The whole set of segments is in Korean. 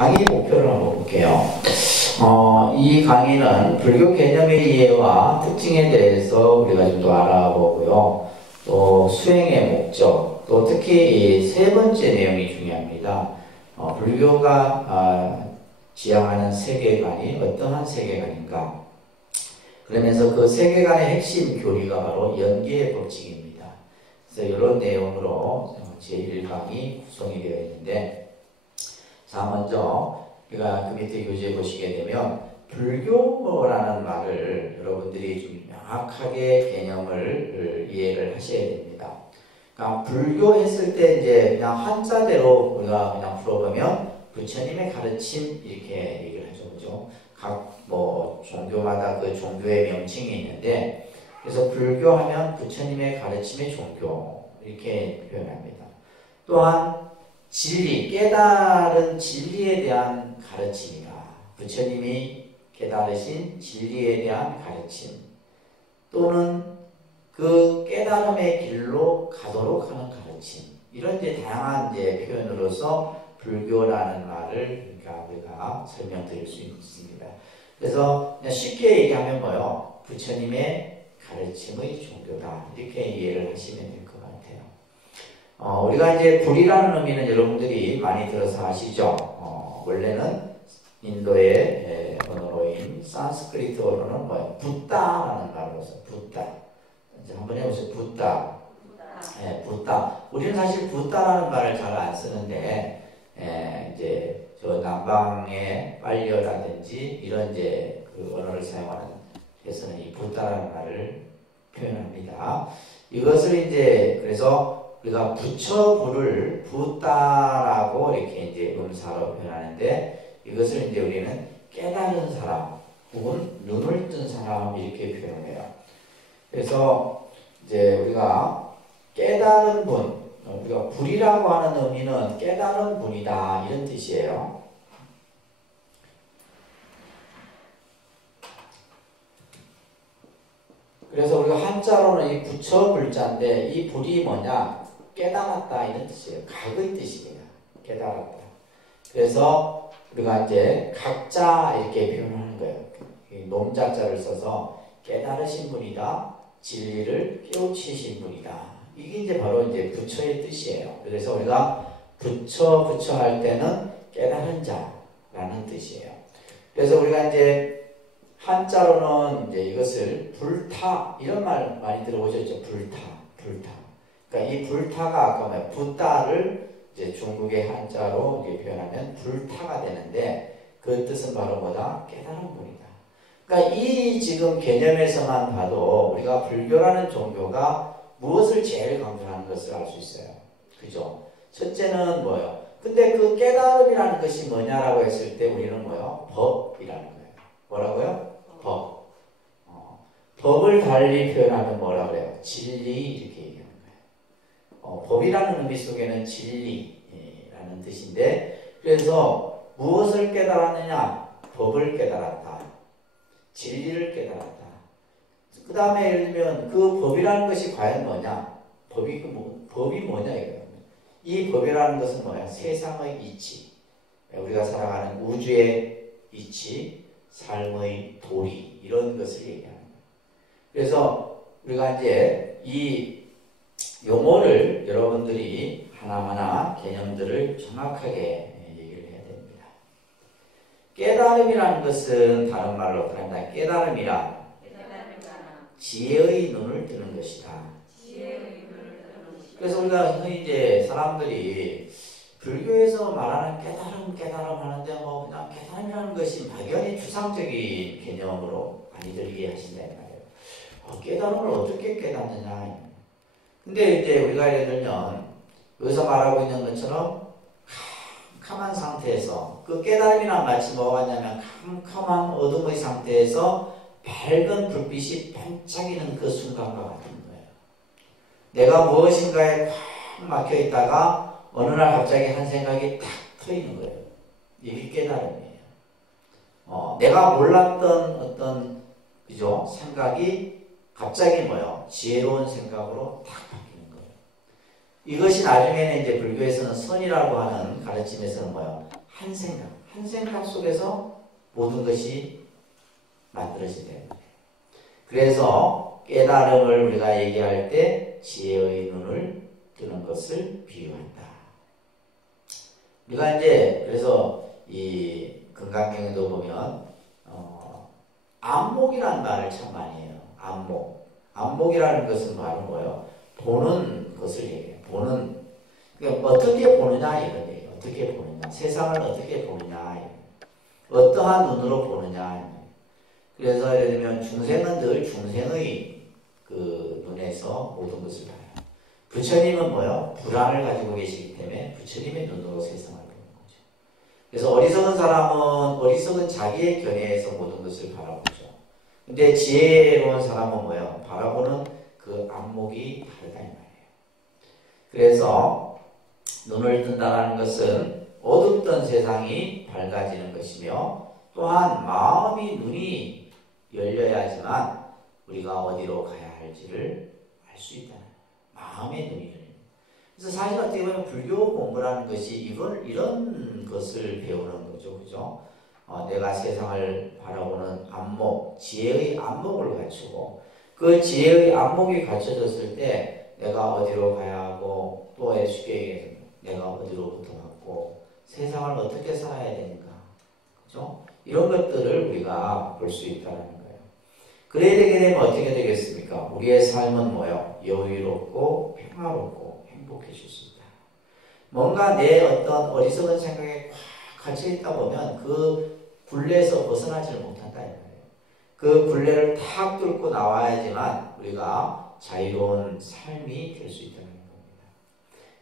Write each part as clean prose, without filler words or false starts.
강의 목표를 한번 볼게요. 이 강의는 불교 개념의 이해와 특징에 대해서 우리가 좀 더 알아보고요. 또 수행의 목적, 또 특히 이 세 번째 내용이 중요합니다. 불교가 지향하는 세계관이 어떠한 세계관인가. 그러면서 그 세계관의 핵심 교리가 바로 연계의 법칙입니다. 그래서 이런 내용으로 제1강이 구성이 되어 있는데, 자, 먼저 우리가 그 밑에 교재에 보시게 되면 불교라는 말을 여러분들이 좀 명확하게 개념을 이해를 하셔야 됩니다. 그러니까 불교 했을 때 이제 그냥 한자대로 우리가 그냥 풀어보면 부처님의 가르침 이렇게 얘기를 하죠. 그죠? 각 종교마다 그 종교의 명칭이 있는데, 그래서 불교하면 부처님의 가르침의 종교 이렇게 표현합니다. 또한 진리, 깨달은 진리에 대한 가르침이다. 부처님이 깨달으신 진리에 대한 가르침, 또는 그 깨달음의 길로 가도록 하는 가르침, 이런 이제 다양한 이제 표현으로서 불교라는 말을 그러니까 우리가 설명드릴 수 있습니다. 그래서 그냥 쉽게 얘기하면 뭐요? 부처님의 가르침의 종교다. 이렇게 이해를 하시면 될 것 같아요. 우리가 이제 불이라는 의미는 여러분들이 많이 들어서 아시죠? 원래는 인도의 언어로인 산스크리트 언어는 뭐예요? 붓다라는 말로서 붓다. 이제 한번 해보세요. 붓다. 네, 붓다. 우리는 사실 붓다라는 말을 잘 안 쓰는데, 이제 저 남방의 빨려라든지 이런 이제 그 언어를 사용하는 데서는 이 붓다라는 말을 표현합니다. 이것을 이제 그래서 우리가 부처불을 붓다라고 이렇게 이제 음사로 표현하는데, 이것을 이제 우리는 깨달은 사람 혹은 눈을 뜬 사람 이렇게 표현해요. 그래서 이제 우리가 깨달은 분, 우리가 불이라고 하는 의미는 깨달은 분이다 이런 뜻이에요. 그래서 우리가 한자로는 이 부처 불자인데, 이 불이 뭐냐? 깨달았다 이런 뜻이에요. 각의 뜻입니다. 깨달았다. 그래서 우리가 이제 각자 이렇게 표현하는 거예요. 놈자자를 써서 깨달으신 분이다, 진리를 깨우치신 분이다. 이게 이제 바로 이제 부처의 뜻이에요. 그래서 우리가 부처 할 때는 깨달은 자라는 뜻이에요. 그래서 우리가 이제 한자로는 이제 이것을 불타 이런 말 많이 들어보셨죠? 불타. 그러니까 이 불타가 아까 뭐야? 붓다를 이제 중국의 한자로 이제 표현하면 불타가 되는데, 그 뜻은 바로 뭐다? 깨달은 분이다. 그러니까 이 지금 개념에서만 봐도 우리가 불교라는 종교가 무엇을 제일 강조하는 것을 알 수 있어요. 그죠? 첫째는 뭐예요? 근데 그 깨달음이라는 것이 뭐냐라고 했을 때 우리는 뭐예요? 법이라는 거예요. 뭐라고요? 법. 법을 달리 표현하면 뭐라 그래요? 진리 이렇게 얘기하는 거예요. 법이라는 의미 속에는 진리라는 뜻인데, 그래서 무엇을 깨달았느냐? 법을 깨달았다. 진리를 깨달았다. 그 다음에 예를 들면 그 법이라는 것이 과연 뭐냐? 법이 뭐냐 이거예요. 이 법이라는 것은 뭐야? 세상의 이치, 우리가 살아가는 우주의 이치, 삶의 도리 이런 것을 얘기하는 거예요. 그래서 우리가 이제 이 용어를 여러분들이 하나하나 개념들을 정확하게 얘기를 해야 됩니다. 깨달음이라는 것은 다른 말로 어떻게 깨달음이란 지혜의 눈을 뜨는 것이다. 그래서 우리가 흔히 이제 사람들이 불교에서 말하는 깨달음 하는데 뭐 그냥 깨달음이라는 것이 막연히 추상적인 개념으로 많이들 이해하신단 말이에요. 깨달음을 어떻게 깨닫느냐. 근데 이제 우리가 예를 들면 여기서 말하고 있는 것처럼 캄캄한 상태에서 그 깨달음이랑 같이 뭐가 있냐면 캄캄한 어둠의 상태에서 밝은 불빛이 반짝이는 그 순간과 같은 거예요. 내가 무엇인가에 꽉 막혀 있다가 어느 날 갑자기 한 생각이 탁 트이는 거예요. 이게 깨달음이에요. 내가 몰랐던 어떤 그죠? 생각이 갑자기 뭐예요? 지혜로운 생각으로 탁 바뀌는 거예요. 이것이 나중에는 이제 불교에서는 선이라고 하는 가르침에서는 뭐예요? 한 생각 속에서 모든 것이 만들어진다는 거예요. 그래서 깨달음을 우리가 얘기할 때 지혜의 눈을 뜨는 것을 비유한다. 우리가 이제 그래서 이 금강경에도 보면 안목이라는 말을 참 많이 해요. 안목이라는 것은 바로 뭐예요? 보는 것을 얘기해요. 그러니까 어떻게 보느냐 이런 얘기예요. 어떻게 보느냐, 세상을 어떻게 보느냐, 어떠한 눈으로 보느냐. 그래서 예를 들면 중생은 늘 중생의 그 눈에서 모든 것을 봐요. 부처님은 뭐요? 불안을 가지고 계시기 때문에 부처님의 눈으로 세상을 보는 거죠. 그래서 어리석은 사람은 어리석은 자기의 견해에서 모든 것을 바라보죠. 근데 지혜로운 사람은 뭐예요? 바라보는 그 안목이 다르다 이 말이에요. 그래서 눈을 뜬다는 것은 어둡던 세상이 밝아지는 것이며 또한 마음이 눈이 열려야지만 우리가 어디로 가야 할지를 알 수 있다는 거예요. 마음의 눈이 열립니다. 그래서 사실 어떻게 보면 불교 공부라는 것이 이런 것을 배우는 거죠. 그죠? 내가 세상을 바라보는 안목, 지혜의 안목을 갖추고 그 지혜의 안목이 갖춰졌을 때 내가 어디로 가야 하고 또 쉽게 얘기해서 내가 어디로부터 왔고 세상을 어떻게 살아야 되는가. 그죠? 이런 것들을 우리가 볼 수 있다는 거예요. 그래야 되게 되면 어떻게 되겠습니까? 우리의 삶은 뭐예요? 여유롭고 평화롭고 행복해질 수 있다. 뭔가 내 어떤 어리석은 생각에 꽉 갇혀있다 보면 그 굴레에서 벗어나지를 못한다. 그 굴레를 탁 뚫고 나와야지만 우리가 자유로운 삶이 될 수 있다는 겁니다.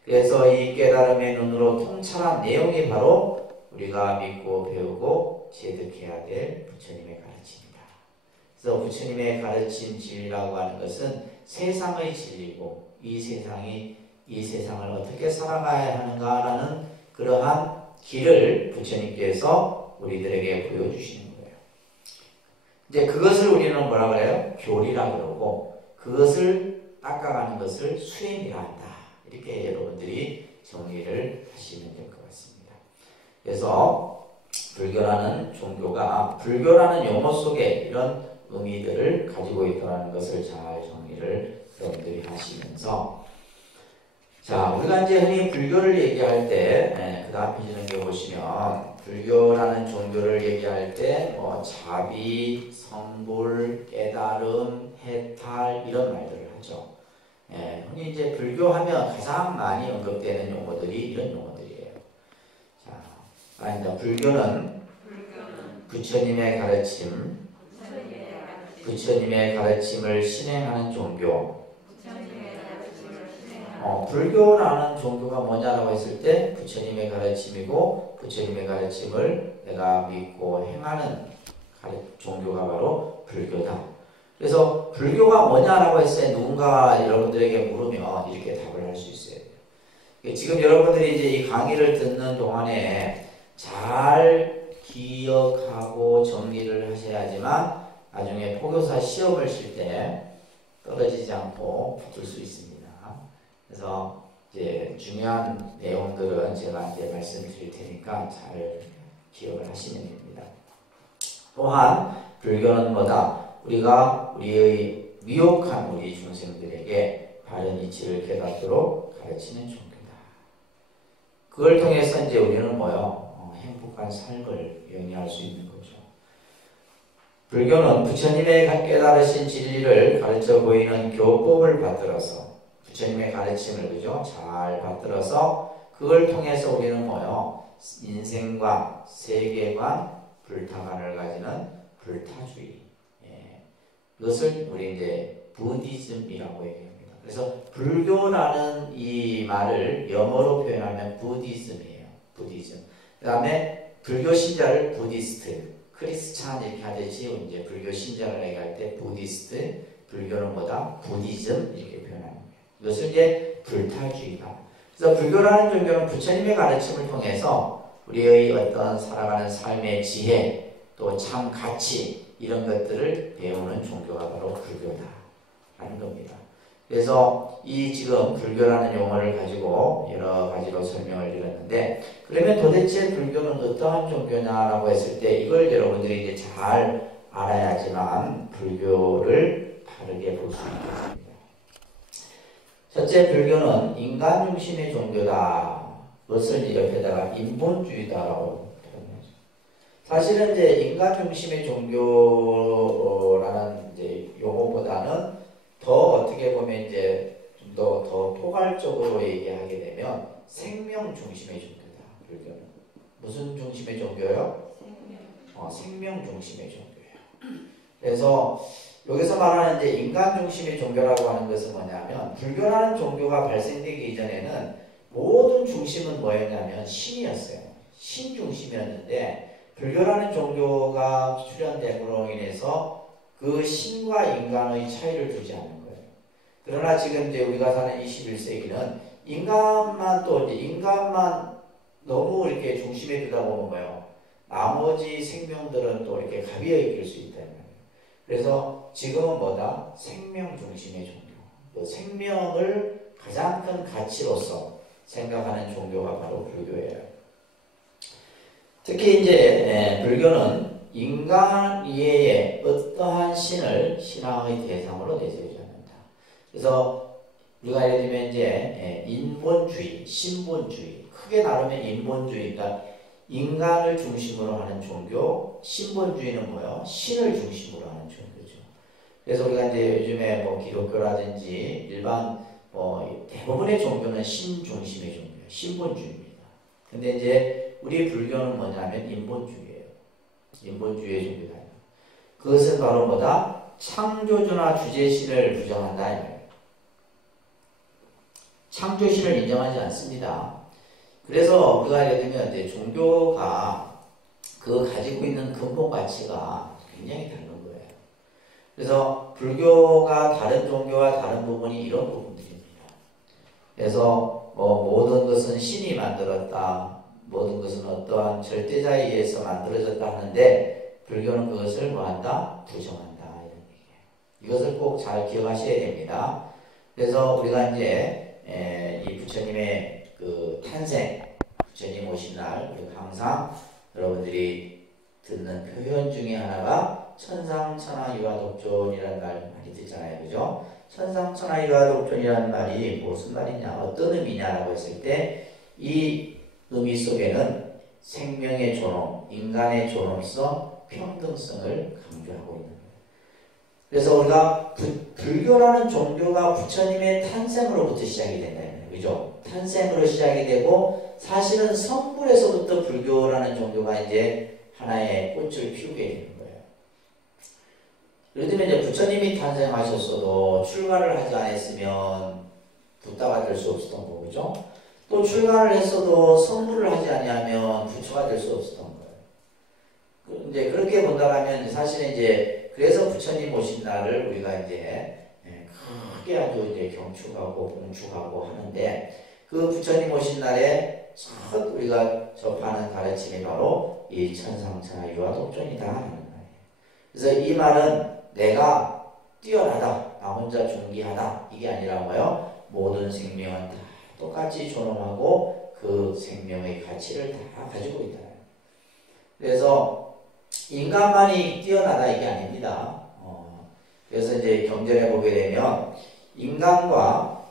그래서 이 깨달음의 눈으로 통찰한 내용이 바로 우리가 믿고 배우고 체득해야 될 부처님의 가르침입니다. 그래서 부처님의 가르침 진리라고 하는 것은 세상의 진리고 이 세상을 어떻게 살아가야 하는가라는 그러한 길을 부처님께서 우리들에게 보여주시는 거예요. 이제 그것을 우리는 뭐라 그래요? 교리라 그러고 그것을 닦아가는 것을 수행이라 한다. 이렇게 여러분들이 정리를 하시면 될 것 같습니다. 그래서 불교라는 용어 속에 이런 의미들을 가지고 있다는 것을 잘 정리를 여러분들이 하시면서 자, 우리가 이제 흔히 불교를 얘기할 때 그 다음 페이지를 보시면 불교라는 종교를 얘기할 때 뭐 자비, 성불, 깨달음, 해탈 이런 말들을 하죠. 흔히 이제 불교하면 가장 많이 언급되는 용어들이 이런 용어들이에요. 자, 이제 불교는 부처님의 가르침을 실행하는 종교. 불교라는 종교가 뭐냐라고 했을 때 부처님의 가르침이고 부처님의 가르침을 내가 믿고 행하는 종교가 바로 불교다. 그래서 불교가 뭐냐라고 했을 때 누군가 여러분들에게 물으면 이렇게 답을 할 수 있어요. 지금 여러분들이 이제 이 강의를 듣는 동안에 잘 기억하고 정리를 하셔야지만 나중에 포교사 시험을 칠 때 떨어지지 않고 붙을 수 있습니다. 그래서 이제 중요한 내용들은 제가 이제 말씀드릴 테니까 잘 기억을 하시면 됩니다. 또한 불교는 뭐다? 우리가 우리의 미혹한 우리 중생들에게 바른 이치를 깨닫도록 가르치는 종교다. 그걸 통해서 이제 우리는 뭐요? 행복한 삶을 영위할 수 있는 거죠. 불교는 부처님의 깨달으신 진리를 가르쳐 보이는 교법을 받들어서 부처님의 가르침을 그죠? 잘 받들어서 그걸 통해서 우리는 뭐요? 인생관, 세계관, 불타관을 가지는 불타주의. 이것을 우리 이제 부디즘이라고 얘기합니다. 그래서 불교라는 이 말을 영어로 표현하면 부디즘이에요. 부디즘. 그 다음에 불교 신자를 부디스트, 크리스찬 이렇게 하듯이 이제 불교 신자를 얘기할 때 부디스트, 불교는 뭐다? 부디즘 이렇게 표현합니다. 이것을 이제 불타주의다. 그래서 불교라는 종교는 부처님의 가르침을 통해서 우리의 어떤 살아가는 삶의 지혜, 또 참 가치 이런 것들을 배우는 종교가 바로 불교다라는 겁니다. 그래서 이 지금 불교라는 용어를 가지고 여러 가지로 설명을 드렸는데, 그러면 도대체 불교는 어떠한 종교냐라고 했을 때 이걸 여러분들이 이제 잘 알아야지만 불교를 바르게 볼 수 있겠습니다. 첫째, 불교는 인간 중심의 종교다. 그것을 옆에다가 인본주의다라고 표현하죠. 사실은 이제 인간 중심의 종교라는 이제 용어보다는 더 어떻게 보면 이제 좀 더 포괄적으로 얘기하게 되면 생명 중심의 종교다. 불교는 무슨 중심의 종교요? 생명 중심의 종교예요. 그래서 여기서 말하는 이제 인간 중심의 종교라고 하는 것은 뭐냐면, 불교라는 종교가 발생되기 이전에는 모든 중심은 뭐였냐면 신이었어요. 신 중심이었는데, 불교라는 종교가 출현됨으로 인해서 그 신과 인간의 차이를 두지 않는 거예요. 그러나 지금 이제 우리가 사는 21세기는 인간만 너무 이렇게 중심에 두다 보면 뭐예요? 나머지 생명들은 또 이렇게 가비어 있을 수 있다는 거예요. 그래서 지금은 뭐다? 생명 중심의 종교. 그 생명을 가장 큰 가치로서 생각하는 종교가 바로 불교예요. 특히 이제 불교는 인간 이외에 어떠한 신을 신앙의 대상으로 내세우지 않는다. 그래서 우리가 예를 들면 이제 인본주의, 신본주의, 크게 나누면 인본주의가 인간을 중심으로 하는 종교, 신본주의는 뭐예요? 신을 중심으로 하는 종교죠. 그래서 우리가 이제 요즘에 뭐 기독교라든지 일반 대부분의 종교는 신 중심의 종교예요. 신본주의입니다. 근데 이제 우리 불교는 뭐냐면 인본주의예요. 인본주의의 종교다. 그것은 바로 뭐다? 창조주나 주제신을 부정한다. 이 말이에요. 창조신을 인정하지 않습니다. 그래서 우리가 예를 들면 이제 종교가 그 가지고 있는 근본 가치가 굉장히 다른 거예요. 그래서 불교가 다른 종교와 다른 부분이 이런 부분들입니다. 그래서 모든 것은 신이 만들었다. 모든 것은 어떠한 절대자에 의해서 만들어졌다 하는데, 불교는 그것을 뭐한다? 부정한다. 이런 얘기예요. 이것을 꼭 잘 기억하셔야 됩니다. 그래서 우리가 이제 이 부처님의 그 탄생, 부처님 오신 날 항상 여러분들이 듣는 표현 중에 하나가 천상천하유화독존이라는 말 많이 듣잖아요. 그죠? 천상천하유화독존이라는 말이 무슨 말이냐, 어떤 의미냐라고 했을 때, 이 의미 속에는 생명의 존엄, 인간의 존엄성, 평등성을 강조하고 있는 거예요. 그래서 우리가 불교라는 종교가 부처님의 탄생으로부터 시작이 된다는 거예요. 그죠? 탄생으로 시작이 되고, 사실은 성불에서부터 불교라는 종교가 이제 하나의 꽃을 피우게 되는 거예요. 예를 들면 이제 부처님이 탄생하셨어도 출가를 하지 않았으면 붓다가 될 수 없었던 거고, 그죠? 또 출가를 했어도 성불을 하지 아니하면 부처가 될 수 없었던 거예요. 이제 그렇게 본다면 사실은 이제 그래서 부처님 오신 날을 우리가 이제 크게 아주 이제 경축하고 봉축하고 하는데, 그 부처님 오신 날에 첫 우리가 접하는 가르침이 바로 이 천상천하유화독존이다 하는 거예요. 그래서 이 말은 내가 뛰어나다, 나 혼자 존귀하다, 이게 아니라 뭐예요? 모든 생명은 다 똑같이 존엄하고 그 생명의 가치를 다 가지고 있다. 그래서 인간만이 뛰어나다 이게 아닙니다. 그래서 이제 경전에 보게 되면 인간과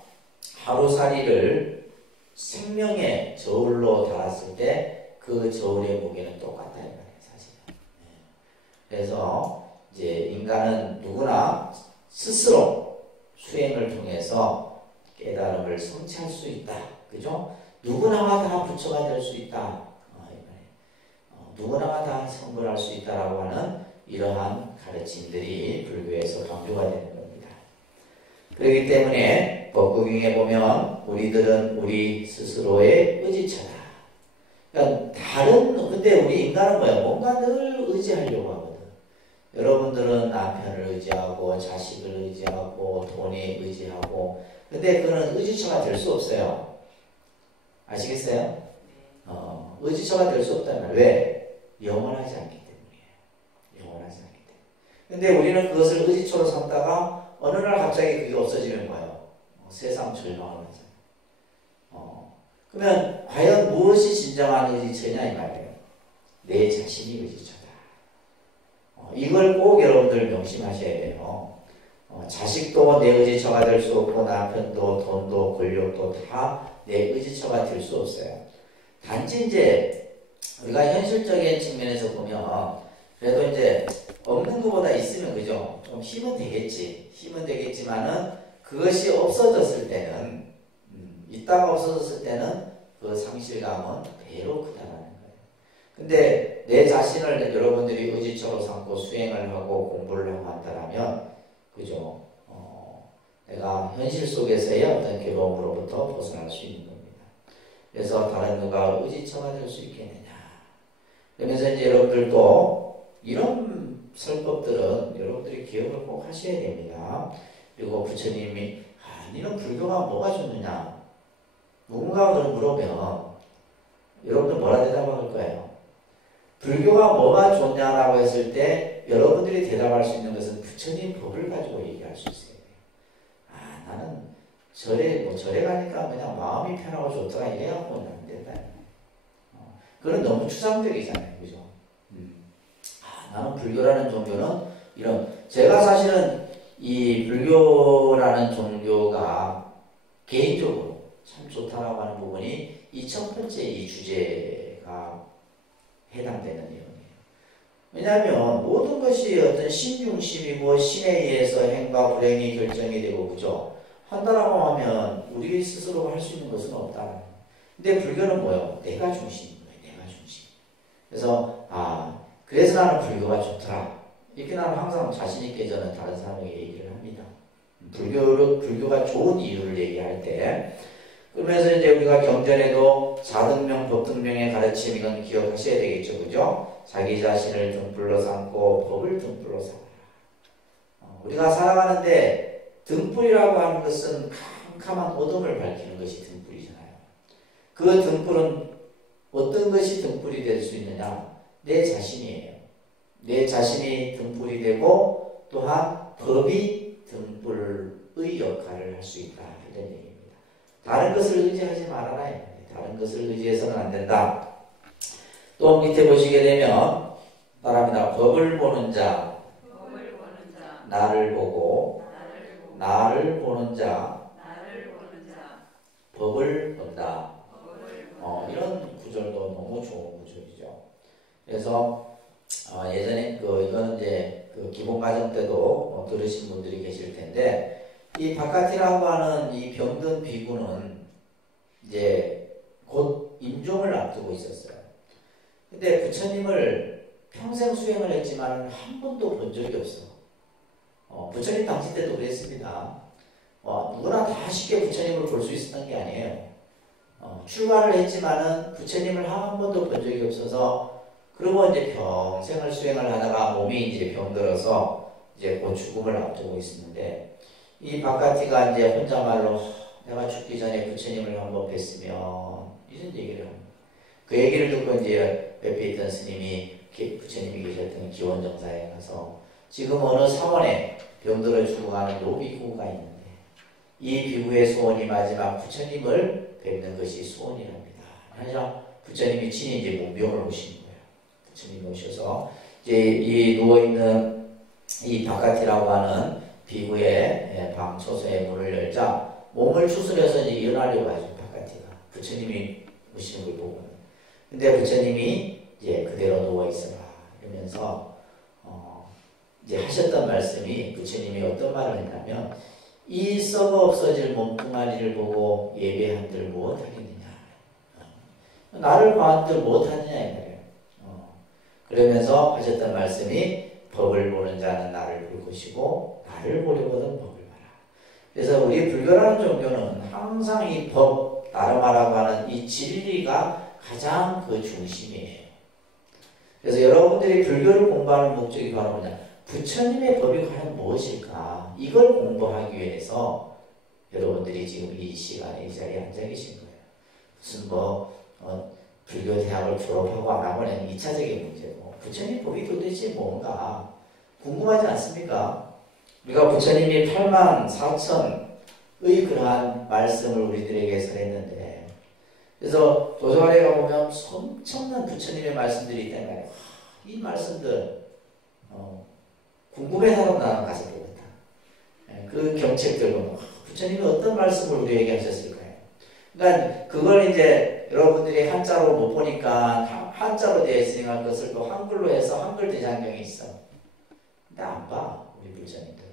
하루살이를 생명의 저울로 달았을 때 그 저울의 무게는 똑같다 이 말이에요, 사실은. 그래서 이제 인간은 누구나 스스로 수행을 통해서 깨달음을 성취할 수 있다. 그죠? 누구나가 다 부처가 될 수 있다. 누구나가 다 성불할 수 있다라고 하는 이러한 가르침들이 불교에서 강조가 되는 겁니다. 그렇기 때문에 법국경에 보면 우리들은 우리 스스로의 의지처다. 그러니까 근데 우리 인간은 뭐야? 뭔가 늘 의지하려고 하거든. 여러분들은 남편을 의지하고 자식을 의지하고 돈에 의지하고, 근데 그거는 의지처가 될 수 없어요. 아시겠어요? 의지처가 될 수 없다는 말. 왜? 영원하지 않기 때문이에요. 영원하지 않기 때문에. 근데 우리는 그것을 의지처로 삼다가 어느 날 갑자기 그게 없어지면 뭐예요? 세상 절망을 하잖아요. 그러면 과연 무엇이 진정한 의지처냐 이 말이에요. 내 자신이 의지처다. 이걸 꼭 여러분들 명심하셔야 돼요. 자식도 내 의지처가 될 수 없고 남편도 돈도 권력도 다 내 의지처가 될 수 없어요. 단지 이제 우리가 현실적인 측면에서 보면 그래도 이제 없는 것보다 있으면 그죠? 좀 힘은 되겠지. 힘은 되겠지만은 그것이 없어졌을 때는 있다가 없어졌을 때는 그 상실감은 배로 크다는 거예요. 근데 내 자신을 여러분들이 의지처로 삼고 수행을 하고 공부를 하고 한다면 그죠? 내가 현실 속에서의 어떤 괴로움으로부터 벗어날 수 있는 겁니다. 그래서 다른 누가 의지처가 될 수 있겠느냐. 그러면서 이제 여러분들도 이런 설법들은 여러분들이 기억을 꼭 하셔야 됩니다. 그리고 부처님이 너는 불교가 뭐가 좋느냐? 누군가가 물어보면 여러분들 뭐라 대답할 거예요? 불교가 뭐가 좋냐라고 했을 때 여러분들이 대답할 수 있는 것은 부처님 법을 가지고 얘기할 수 있어요. 나는 절에 가니까 그냥 마음이 편하고 좋더라 이래갖고는 안 된다. 그건 너무 추상적이잖아요. 그죠? 나는 불교라는 종교는 제가 사실은 이 불교라는 종교가 개인적으로 참 좋다라고 하는 부분이 이 첫 번째 이 주제가 해당되는 내용이에요. 왜냐하면 모든 것이 어떤 신중심이고 신에 의해서 행과 불행이 결정이 되고 그죠? 한다라고 하면 우리 스스로가 할 수 있는 것은 없다. 근데 불교는 뭐예요? 내가 중심인 거예요. 내가 중심. 그래서 그래서 나는 불교가 좋더라. 이렇게 나는 항상 자신 있게 저는 다른 사람에게 얘기를 합니다. 불교가 좋은 이유를 얘기할 때 그러면서 이제 우리가 경전에도 자등명, 법등명의 가르침 이건 기억하셔야 되겠죠. 그죠? 자기 자신을 등불로 삼고 법을 등불로 삼아라. 우리가 살아가는데 등불이라고 하는 것은 캄캄한 어둠을 밝히는 것이 등불이잖아요. 그 등불은 어떤 것이 등불이 될 수 있느냐? 내 자신이에요. 내 자신이 등불이 되고 또한 법이 등불의 역할을 할 수 있다. 이런 얘기입니다. 다른 것을 의지하지 말아라. 다른 것을 의지해서는 안 된다. 또 밑에 보시게 되면 말합니다. 법을 보는 자, 나를 보고 나를 보는 자, 법을 본다. 이런 구절도 너무 좋은 구절이죠. 그래서 예전에 이건 이제 기본 과정 때도 들으신 분들이 계실 텐데 이 바카티라고 하는 이 병든 비구는 이제 곧 임종을 앞두고 있었어요. 근데 부처님을 평생 수행을 했지만 한 번도 본 적이 없어. 부처님 당시 때도 그랬습니다. 누구나 다 쉽게 부처님을 볼 수 있었던 게 아니에요. 출가를 했지만은 부처님을 한 번도 본 적이 없어서 그리고 이제 평생을 수행을 하다가 몸이 이제 병들어서 이제 곧 죽음을 앞두고 있었는데 이 바카티가 이제 혼자말로 내가 죽기 전에 부처님을 한번 뵀으면 이런 얘기를 합니다. 그 얘기를 듣고 이제 옆에 있던 스님이 부처님이 계셨던 기원정사에 가서 지금 어느 사원에 병들어 죽어가는 노비구가 있는데 이 비구의 소원이 마지막 부처님을 뵙는 것이 소원이랍니다. 그래서 부처님이 친히 이제 문병을 오신 거예요. 부처님이 오셔서 이제 이 누워있는 이 바카티라고 하는 비구의 방 초소의 문을 열자 몸을 추스려서 이제 일어나려고 하죠. 바카티가 부처님이 오시는 걸 보고 근데 부처님이 이제 그대로 누워있어라 이러면서 이제 하셨던 말씀이 부처님이 어떤 말을 했냐면 이 썩어 없어질 몸뚱아리를 보고 예배한들 무엇하겠느냐 나를 봐한들 무엇하느냐 이 말이에요. 그러면서 하셨던 말씀이 법을 보는 자는 나를 볼 것이고 나를 보려거든 법을 봐라. 그래서 우리 불교라는 종교는 항상 이 법, 나르마라고 하는 이 진리가 가장 그 중심이에요. 그래서 여러분들이 불교를 공부하는 목적이 바로 뭐냐? 부처님의 법이 과연 무엇일까? 이걸 공부하기 위해서 여러분들이 지금 이 시간에 이 자리에 앉아 계신 거예요. 무슨 불교 대학을 졸업하고 안 하고는 2차적인 문제고 부처님 법이 도대체 뭔가 궁금하지 않습니까? 우리가 부처님이 84,000 그러한 말씀을 우리들에게 전했는데, 그래서 도서관에 가보면 엄청난 부처님의 말씀들이 있단 말이에요. 이 말씀들 궁금해서 나는 가서 보겠다. 그 경책들 보면 부처님이 어떤 말씀을 우리에게 하셨을까요? 그러니까 그걸 이제 여러분들이 한자로 못 보니까 한자로 되어 있으니까 그것을 또 한글로 해서 한글 대장경이 있어. 근데 안 봐, 우리 불자님들.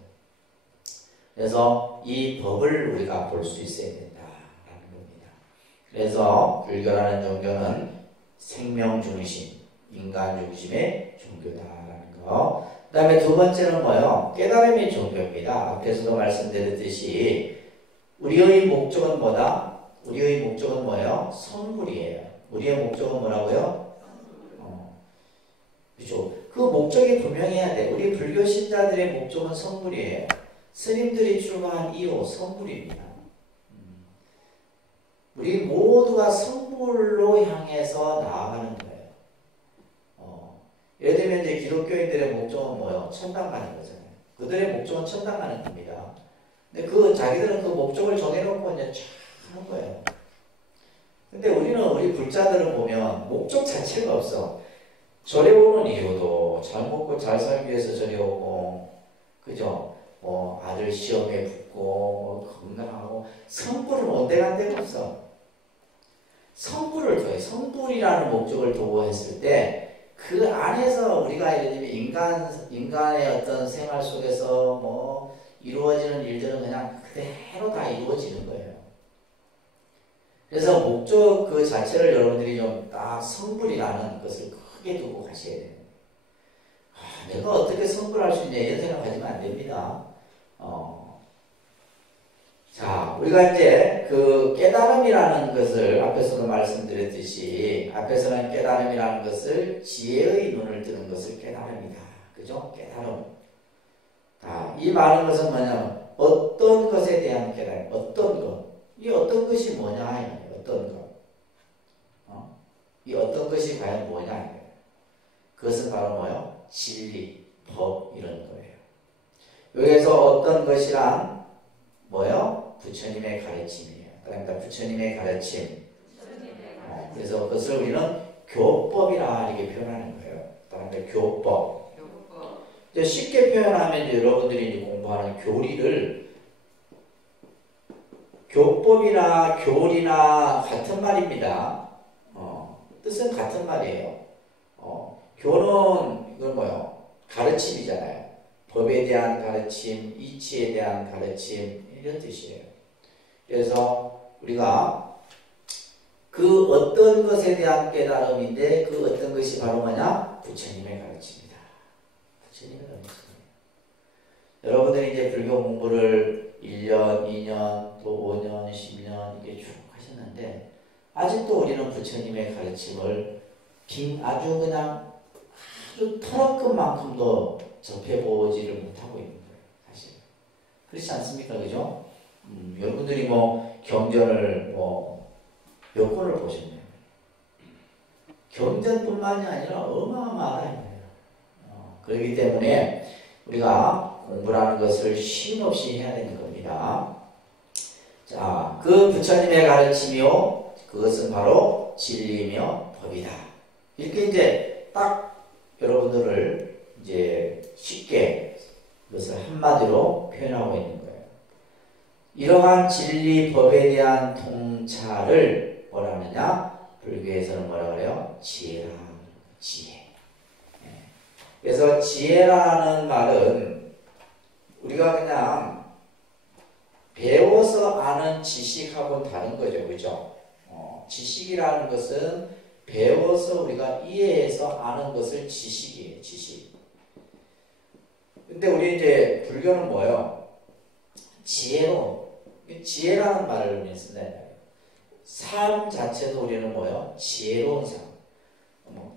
그래서 이 법을 우리가 볼 수 있어야 된다라는 겁니다. 그래서 불교라는 종교는 생명 중심, 인간 중심의 종교다라는 거. 그 다음에 두 번째는 뭐예요? 깨달음의 종교입니다. 앞에서도 말씀드렸듯이 우리의 목적은 뭐다? 우리의 목적은 뭐예요? 성불이에요. 우리의 목적은 뭐라고요? 그렇죠. 그 목적이 분명해야 돼. 우리 불교 신자들의 목적은 성불이에요. 스님들이 출가한 이후 성불입니다. 우리 모두가 성불로 향해서 나아가는 거예요. 예를 들면 이제 기독교인들의 목적은 뭐예요? 천당 가는 거잖아요. 그들의 목적은 천당 가는 겁니다. 근데 자기들은 그 목적을 정해놓고 이제 쫙 하는 거예요. 근데 우리 불자들은 보면 목적 자체가 없어. 절에 오는 이유도 잘 먹고 잘 살기 위해서 절에 오고, 그죠? 아들 시험에 붙고, 건강하고, 성불은 온데간데가 없어. 성불을 더해. 성불이라는 목적을 두고 했을 때, 그 안에서 우리가 예를 들면 인간의 어떤 생활 속에서 이루어지는 일들은 그냥 그대로 다 이루어지는 거예요. 그래서 목적 그 자체를 여러분들이 좀 딱 성불이라는 것을 크게 두고 가셔야 돼요. 내가 어떻게 성불할 수 있냐 이런 생각하시면 안 됩니다. 자, 우리가 이제 그 깨달음이라는 것을 앞에서도 말씀드렸듯이 앞에서는 깨달음이라는 것을 지혜의 눈을 뜨는 것을 깨달음이다. 그죠? 깨달음. 자, 이 말하는 것은 뭐냐면 어떤 것에 대한 깨달음, 어떤 것. 이 어떤 것이 뭐냐, 어떤 것. 이 어떤 것이 과연 뭐냐. 그것은 바로 뭐예요? 진리, 법 이런 거예요. 여기서 어떤 것이란 뭐예요? 부처님의 가르침이에요. 그러니까 부처님의 가르침. 그래서 그것을 우리는 교법이라 이렇게 표현하는 거예요. 그러니까 교법. 쉽게 표현하면 이제 여러분들이 이제 공부하는 교리를 교법이나 교리나 같은 말입니다. 뜻은 같은 말이에요. 교는 이건 뭐예요? 가르침이잖아요. 법에 대한 가르침, 이치에 대한 가르침 이런 뜻이에요. 그래서 우리가 그 어떤 것에 대한 깨달음인데 그 어떤 것이 바로 뭐냐? 부처님의 가르침이다. 부처님의 가르침이에요. 여러분들이 이제 불교 공부를 1년, 2년, 또 5년, 10년 이렇게 쭉 하셨는데 아직도 우리는 부처님의 가르침을 아주 그냥 아주 털어끝만큼도 접해보지를 못하고 있는 거예요. 사실. 그렇지 않습니까? 그죠? 여러분들이 경전을 몇 권을 보셨나요? 경전뿐만이 아니라 어마어마하다. 그렇기 때문에 우리가 공부라는 것을 쉼없이 해야 되는 겁니다. 자, 그 부처님의 가르침이요. 그것은 바로 진리이며 법이다. 이렇게 이제 딱 여러분들을 이제 쉽게 그것을 한마디로 표현하고 있는 거예요. 이러한 진리 법에 대한 통찰을 뭐라 하느냐? 불교에서는 뭐라 그래요? 지혜라. 지혜. 그래서 지혜라는 말은 우리가 그냥 배워서 아는 지식하고는 다른 거죠. 그죠? 지식이라는 것은 배워서 우리가 이해해서 아는 것을 지식이에요. 지식. 근데 우리 이제 불교는 뭐예요? 지혜로. 지혜라는 말을 우리는 쓴다. 삶 자체도 우리는 뭐예요? 지혜로운 삶.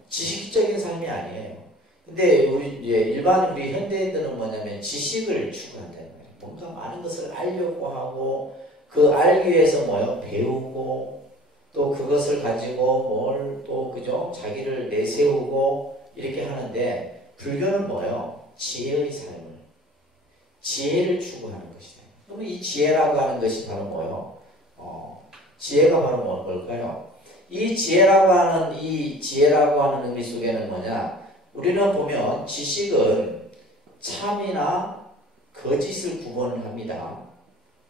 지식적인 삶이 아니에요. 근데 우리 이제 일반 우리 현대인들은 뭐냐면 지식을 추구한다는 거예요. 뭔가 많은 것을 알려고 하고 그 알기 위해서 뭐예요? 배우고 또 그것을 가지고 뭘 또 그죠? 자기를 내세우고 이렇게 하는데 불교는 뭐예요? 지혜의 삶을 지혜를 추구하는 것이다. 그럼 이 지혜라고 하는 것이 바로 뭐요? 지혜가 바로 뭘까요? 이 지혜라고 하는 의미 속에는 뭐냐? 우리는 보면 지식은 참이나 거짓을 구분을 합니다.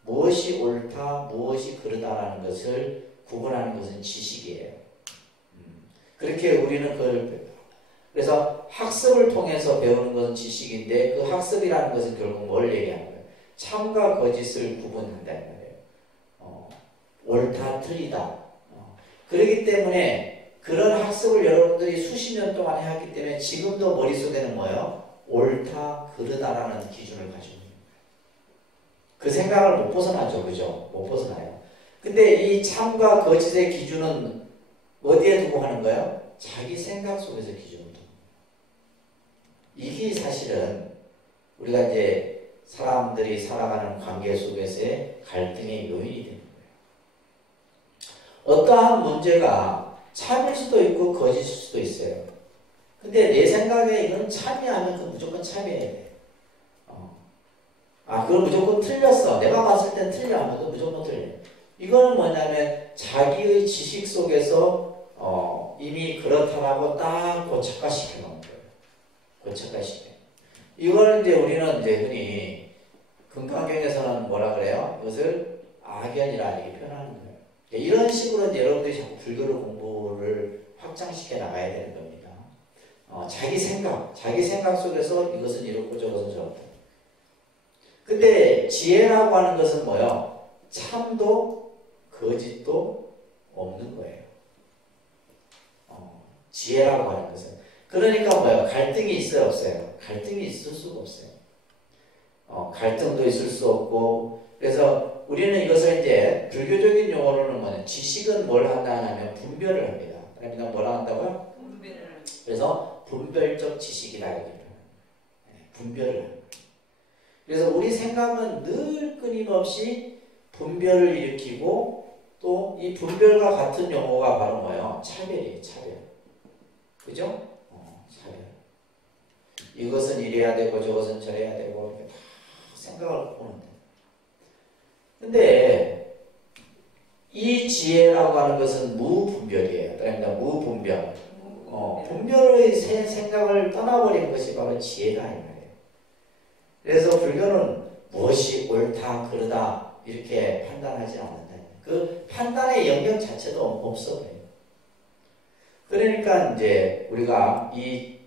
무엇이 옳다, 무엇이 그르다라는 것을 구분하는 것은 지식이에요. 그렇게 우리는 그걸 그래서 학습을 통해서 배우는 것은 지식인데 그 학습이라는 것은 결국 뭘 얘기하는 거예요? 참과 거짓을 구분한다는 거예요. 옳다, 틀리다. 그렇기 때문에 그런 학습을 여러분들이 수십 년 동안 해왔기 때문에 지금도 머릿속에는 뭐예요? 옳다, 그르다라는 기준을 가지고 있는 거예요. 그 생각을 못 벗어나죠. 그죠? 못 벗어나요. 근데 이 참과 거짓의 기준은 어디에 두고 하는 거예요? 자기 생각 속에서 기준을 두고. 이게 사실은 우리가 이제 사람들이 살아가는 관계 속에서의 갈등의 요인이 되는 거예요. 어떠한 문제가 참일 수도 있고 거짓일 수도 있어요. 근데 내 생각에 이건 참이하면 그 무조건 참이어야 돼. 그건 무조건 틀렸어. 내가 봤을 땐 틀려 하면 그 무조건 틀려. 이거는 뭐냐면 자기의 지식 속에서 이미 그렇다라고 딱 고착화시켜 놓은 거예요. 고착화시켜. 이걸 이제 우리는 이제 흔히 금강경에서는 뭐라 그래요? 이것을 악연이라 이렇게 표현하는 거예요. 이런 식으로 이제 여러분들이 자꾸 불교를 공부를 확장시켜 나가야 되는 겁니다. 자기 생각 속에서 이것은 이렇고 저것은 저렇다. 근데 지혜라고 하는 것은 뭐예요? 참도 거짓도 없는 거예요. 지혜라고 하는 것은. 그러니까 뭐예요? 갈등이 있어요, 없어요? 갈등이 있을 수가 없어요. 갈등도 있을 수 없고, 그래서 우리는 이것을 이제 불교적인 용어로는 뭐냐? 지식은 뭘 한다 하면 분별을 합니다. 그러니까 뭐라 한다고요? 분별을. 그래서 분별적 지식이라 얘기를 합니다. 분별을 합니다. 그래서 우리 생각은 늘 끊임없이 분별을 일으키고 또 이 분별과 같은 용어가 바로 뭐예요? 차별이에요. 차별. 그죠? 차별. 이것은 이래야 되고 저것은 저래야 되고 이렇게 다 생각을 보는데 근데 이 지혜라고 하는 것은 무분별이에요. 그러니까 무분별. 분별의 생각을 떠나버린 것이 바로 지혜가 아니에요. 그래서 불교는 무엇이 옳다, 그르다 이렇게 판단하지 않는다. 그 판단의 영역 자체도 없어 보여요. 그러니까 이제 우리가 이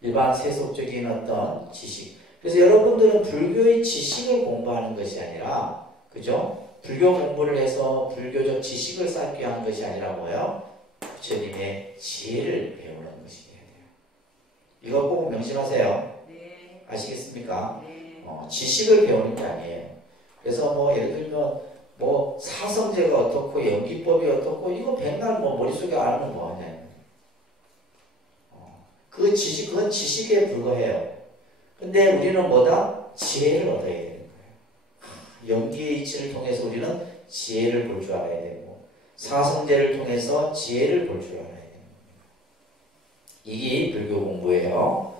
일반 세속적인 어떤 지식. 그래서 여러분들은 불교의 지식을 공부하는 것이 아니라, 그죠? 불교 공부를 해서 불교적 지식을 쌓기 위한 것이 아니라 뭐예요? 부처님의 지혜를 배우는 것이 돼야 돼요. 이거 꼭 명심하세요. 네. 아시겠습니까? 네. 지식을 배우는 게 아니에요. 그래서 뭐 예를 들면 뭐 사성제가 어떻고 연기법이 어떻고 이거 백날 뭐 머릿속에 알면 뭐하냐. 그 지식, 그건 지식에 불과해요. 근데 우리는 뭐다? 지혜를 얻어야 되는 거예요. 연기의 이치를 통해서 우리는 지혜를 볼 줄 알아야 되고 사성제를 통해서 지혜를 볼 줄 알아야 되는 겁니다. 이게 불교 공부예요.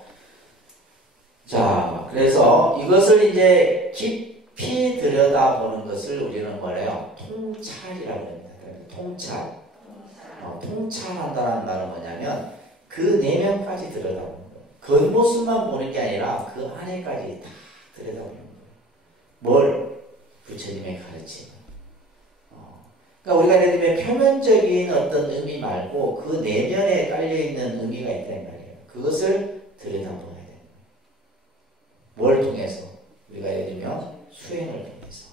자, 그래서 이것을 이제 깊이 들여다보는 것을 우리는 뭐래요? 통찰이라고 합니다. 통찰. 통찰한다는 말은 뭐냐면 그 내면까지 들여다보는 거예요. 겉모습만 보는 게 아니라 그 안에까지 다 들여다보는 거예요. 뭘? 부처님의 가르침. 그러니까 우리가 예를 들면 표면적인 어떤 의미 말고 그 내면에 깔려있는 의미가 있다는 말이에요. 그것을 들여다보아야 돼요. 뭘 통해서? 우리가 예를 들면 수행을 통해서.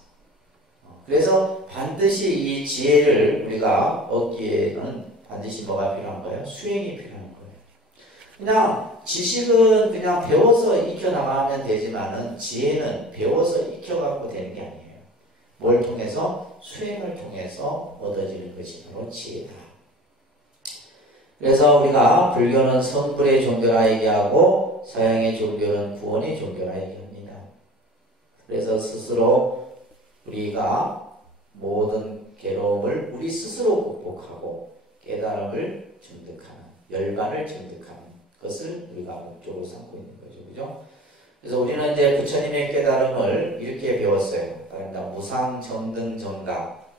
그래서 반드시 이 지혜를 우리가 얻기에는 반드시 뭐가 필요한 거예요? 수행이 필요한 거예요. 그냥 지식은 그냥 배워서 익혀나가면 되지만은 지혜는 배워서 익혀갖고 되는 게 아니에요. 뭘 통해서? 수행을 통해서 얻어지는 것이 바로 지혜다. 그래서 우리가 불교는 성불의 종교라 얘기하고 서양의 종교는 구원의 종교라 얘기합니다. 그래서 스스로 우리가 모든 괴로움을 우리 스스로 극복하고 깨달음을 증득하는, 열반을 증득하는 것을 우리가 목적으로 삼고 있는 거죠. 그죠? 그래서 우리는 이제 부처님의 깨달음을 이렇게 배웠어요. 무상, 정등, 정각.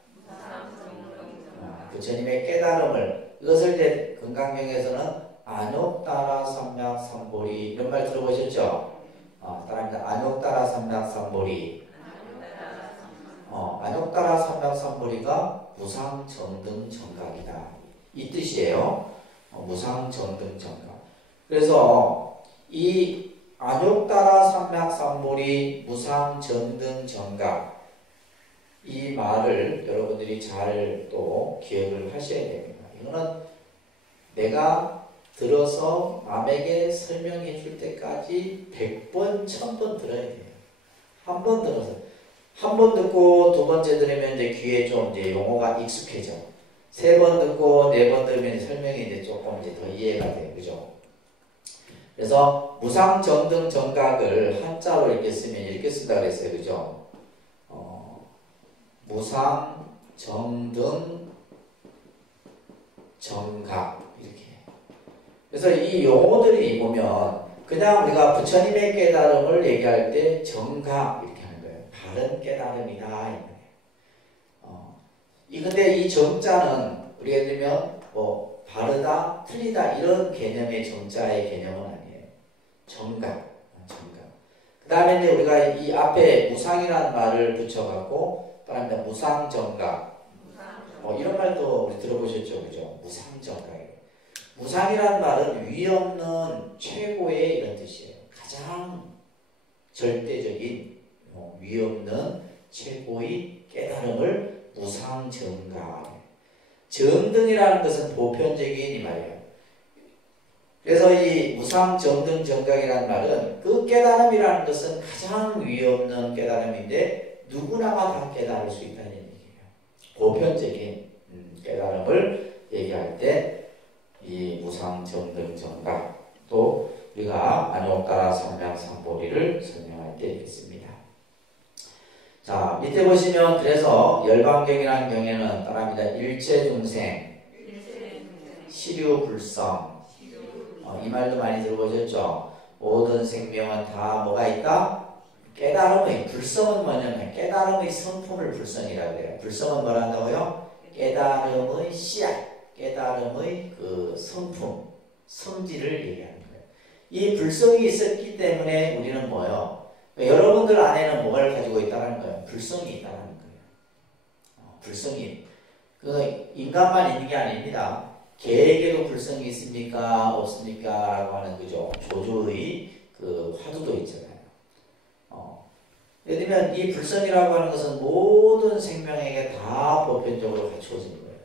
부처님의 깨달음을, 이것을 이제 건강경에서는 안욕따라 삼약 삼보리 이런 말 들어보셨죠? 따라합니다. 안욕따라 삼약 삼보리. 안욕따라 삼약 삼보리가 무상, 정등, 정각이다. 이 뜻이에요. 무상, 정등, 정각. 그래서 이 안욕따라 삼약 삼보리, 무상, 정등, 정각, 이 말을 여러분들이 잘 또 기억을 하셔야 됩니다. 이거는 내가 들어서 남에게 설명해 줄 때까지 100번, 1000번 들어야 돼요. 한 번 들어서. 한 번 듣고 두 번째 들으면 이제 귀에 좀 이제 용어가 익숙해져. 세 번 듣고 네 번 들으면 설명이 이제 조금 이제 더 이해가 돼요. 그죠? 그래서 무상, 정등, 정각을 한자로 이렇게 쓰면 이렇게 쓴다 그랬어요. 그죠? 무상, 정등, 정각 이렇게. 그래서 이 용어들이 보면 그냥 우리가 부처님의 깨달음을 얘기할 때 정각 이렇게 하는 거예요. 바른 깨달음이다. 근데 이 정자는 우리가 예를 들면 뭐 바르다, 틀리다 이런 개념의 정자의 개념은 아니에요. 정각. 그 다음에 이제 우리가 이 앞에 무상이라는 말을 붙여갖고 그다음에 무상정각 이런 말도 우리 들어보셨죠, 그죠? 무상정각. 무상이라는 말은 위 없는 최고의 이런 뜻이에요. 가장 절대적인 위 없는 최고의 깨달음을 무상정각. 정등이라는 것은 보편적인 이 말이에요. 그래서 이 무상정등정각이라는 말은 그 깨달음이라는 것은 가장 위 없는 깨달음인데 누구나가 다 깨달을 수 있다는 얘기예요. 보편적인 깨달음을 얘기할 때 이 무상정등정각 또 우리가 안욕따라 삼약 삼보리를 설명할 때 있겠습니다. 자, 밑에 보시면 그래서 열반경이라는 경에는 따라합니다. 일체중생, 시류불성. 이 말도 많이 들어보셨죠? 모든 생명은 다 뭐가 있다? 깨달음의, 불성은 뭐냐면 깨달음의 성품을 불성이라고 해요. 불성은 뭐라 한다고요? 깨달음의 씨앗, 깨달음의 그 성품, 성질을 얘기하는 거예요. 이 불성이 있었기 때문에 우리는 뭐예요? 여러분들 안에는 뭘 가지고 있다는 거예요? 불성이 있다는 거예요. 불성이. 그 인간만 있는 게 아닙니다. 개에게도 불성이 있습니까? 없습니까? 라고 하는 그죠? 조조의 그 화두도 있잖아요. 예를 들면 이 불성이라고 하는 것은 모든 생명에게 다 보편적으로 갖추어진 거예요.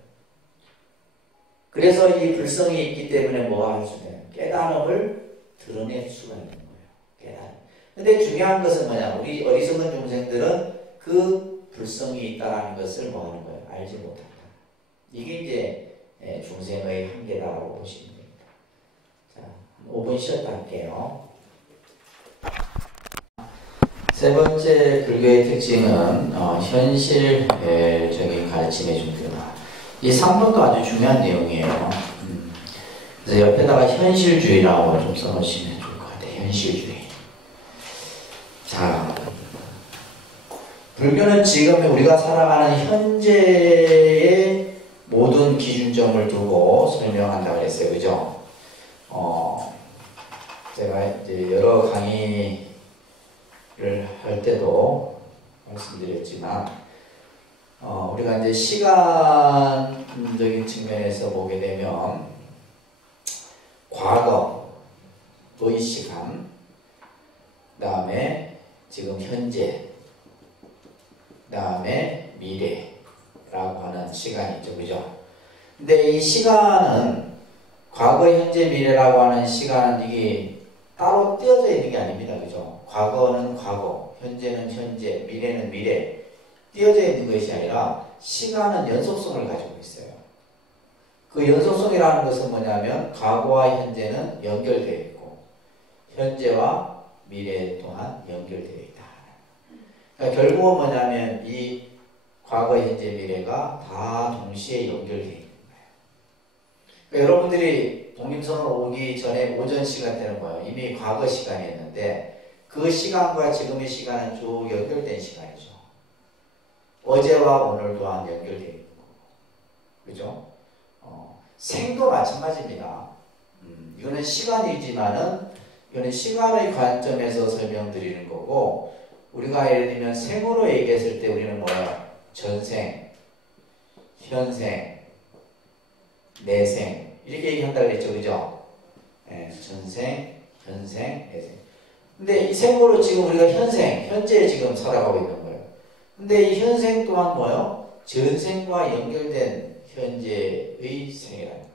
그래서 이 불성이 있기 때문에 뭐 할 수 있나요? 깨달음을 드러낼 수가 있는 거예요. 깨달음. 근데 중요한 것은 뭐냐? 우리 어리석은 중생들은 그 불성이 있다는 것을 뭐 하는 거예요? 알지 못한다. 이게 이제 중생의 한계다라고 보시면 됩니다. 자, 5분 쉬었다 할게요. 세 번째 불교의 특징은 현실적인 가르침의 종교다. 이 3번도 아주 중요한 내용이에요. 그래서 옆에다가 현실주의라고 좀 써놓으시면 좋을 것 같아요. 현실주의. 자, 불교는 지금 우리가 살아가는 현재의 모든 기준점을 두고 설명한다고 그랬어요. 그죠? 제가 이제 여러 강의를 할 때도 말씀드렸지만, 우리가 이제 시간적인 측면에서 보게 되면, 과거의 시간, 그 다음에 지금 현재, 그 다음에 미래라고 하는 시간이 있죠. 그죠? 근데 이 시간은, 과거, 현재, 미래라고 하는 시간은 이게 따로 띄어져 있는 게 아닙니다. 그죠? 과거는 과거, 현재는 현재, 미래는 미래. 띄어져 있는 것이 아니라 시간은 연속성을 가지고 있어요. 그 연속성이라는 것은 뭐냐면 과거와 현재는 연결되어 있고 현재와 미래 또한 연결되어 있다. 그러니까 결국은 뭐냐면 이 과거, 현재, 미래가 다 동시에 연결되어 있는 거예요. 그러니까 여러분들이 독립선언 오기 전에 오전 시간 때는 뭐예요? 이미 과거 시간이었는데 그 시간과 지금의 시간은 쭉 연결된 시간이죠. 어제와 오늘 또한 연결되어 있는 거고. 그죠? 생도 마찬가지입니다. 이거는 시간이지만은, 이거는 시간의 관점에서 설명드리는 거고, 우리가 예를 들면 생으로 얘기했을 때 우리는 뭐야? 전생, 현생, 내생, 이렇게 얘기한다고 그랬죠. 그죠? 네, 전생, 현생, 내생. 근데 이 생으로 지금 우리가 현재 지금 살아가고 있는 거예요. 근데 이 현생 또한 뭐요? 전생과 연결된 현재의 생이라는 거예요.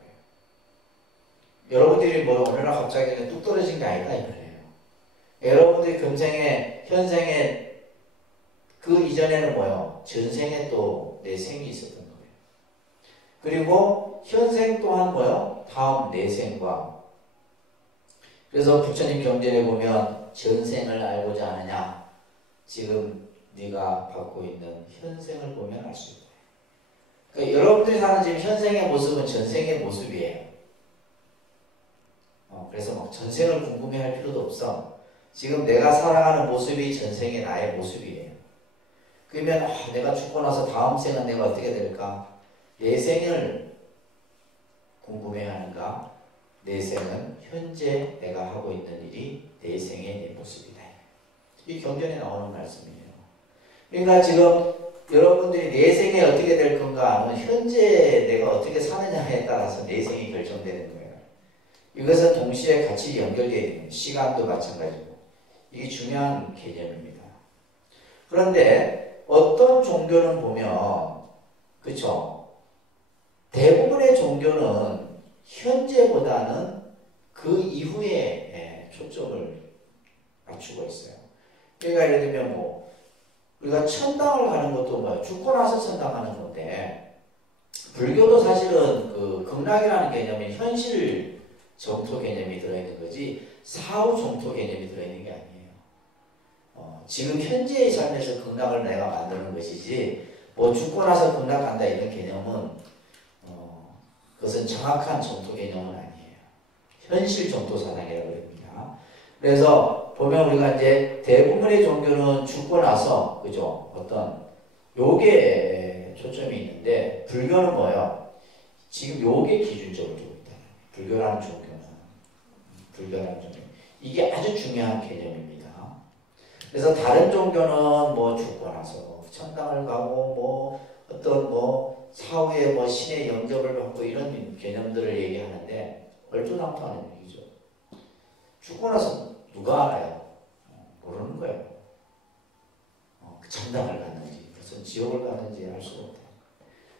여러분들이 뭐 어느 날 갑자기 뚝 떨어진 게 아니다 이거예요. 여러분들이 금생에, 현생에, 그 이전에는 뭐요? 전생에 또 내생이 있었던 거예요. 그리고 현생 또한 뭐요? 다음 내생과. 그래서 부처님 경전에 보면 전생을 알고자 하느냐, 지금 네가 받고 있는 현생을 보면 알 수 있다. 그러니까 여러분들이 사는 지금 현생의 모습은 전생의 모습이에요. 그래서 막 전생을 궁금해할 필요도 없어. 지금 내가 살아가는 모습이 전생의 나의 모습이에요. 그러면 내가 죽고 나서 다음 생은 내가 어떻게 될까? 내생을 궁금해하는가? 내생은 현재 내가 하고 있는 일이 내생의 내 모습이다. 이 경전에 나오는 말씀이에요. 그러니까 지금 여러분들이 내생에 어떻게 될 건가 하면 현재 내가 어떻게 사느냐에 따라서 내생이 결정되는 거예요. 이것은 동시에 같이 연결되어 있는 시간도 마찬가지고, 이게 중요한 개념입니다. 그런데 어떤 종교는 보면, 그쵸? 대부분의 종교는 현재보다는 그 이후에 초점을 맞추고 있어요. 그러니까 예를 들면 뭐 우리가 천당을 가는 것도 뭐야? 죽고 나서 천당 가는 건데, 불교도 사실은 그 극락이라는 개념이 현실 정토 개념이 들어있는 거지 사후 정토 개념이 들어있는 게 아니에요. 지금 현재의 삶에서 극락을 내가 만드는 것이지, 뭐 죽고 나서 극락 간다 이런 개념은 그것은 정확한 정토 개념은 아니에요. 현실 정토 사상이라고 합니다. 그래서 보면 우리가 이제 대부분의 종교는 죽고 나서, 그죠? 어떤 요게 초점이 있는데, 불교는 뭐예요? 지금 요게 기준적으로 두고 있다. 불교라는 종교는. 이게 아주 중요한 개념입니다. 그래서 다른 종교는 뭐 죽고 나서 천당을 가고 뭐 어떤 뭐 사후에 뭐 신의 영접을 받고 이런 개념들을 얘기하는데 얼토당토하는 얘기죠. 죽고 나서 누가 알아요? 모르는 거예요. 천당을 갔는지 무슨 지옥을 갔는지 알 수가 없다.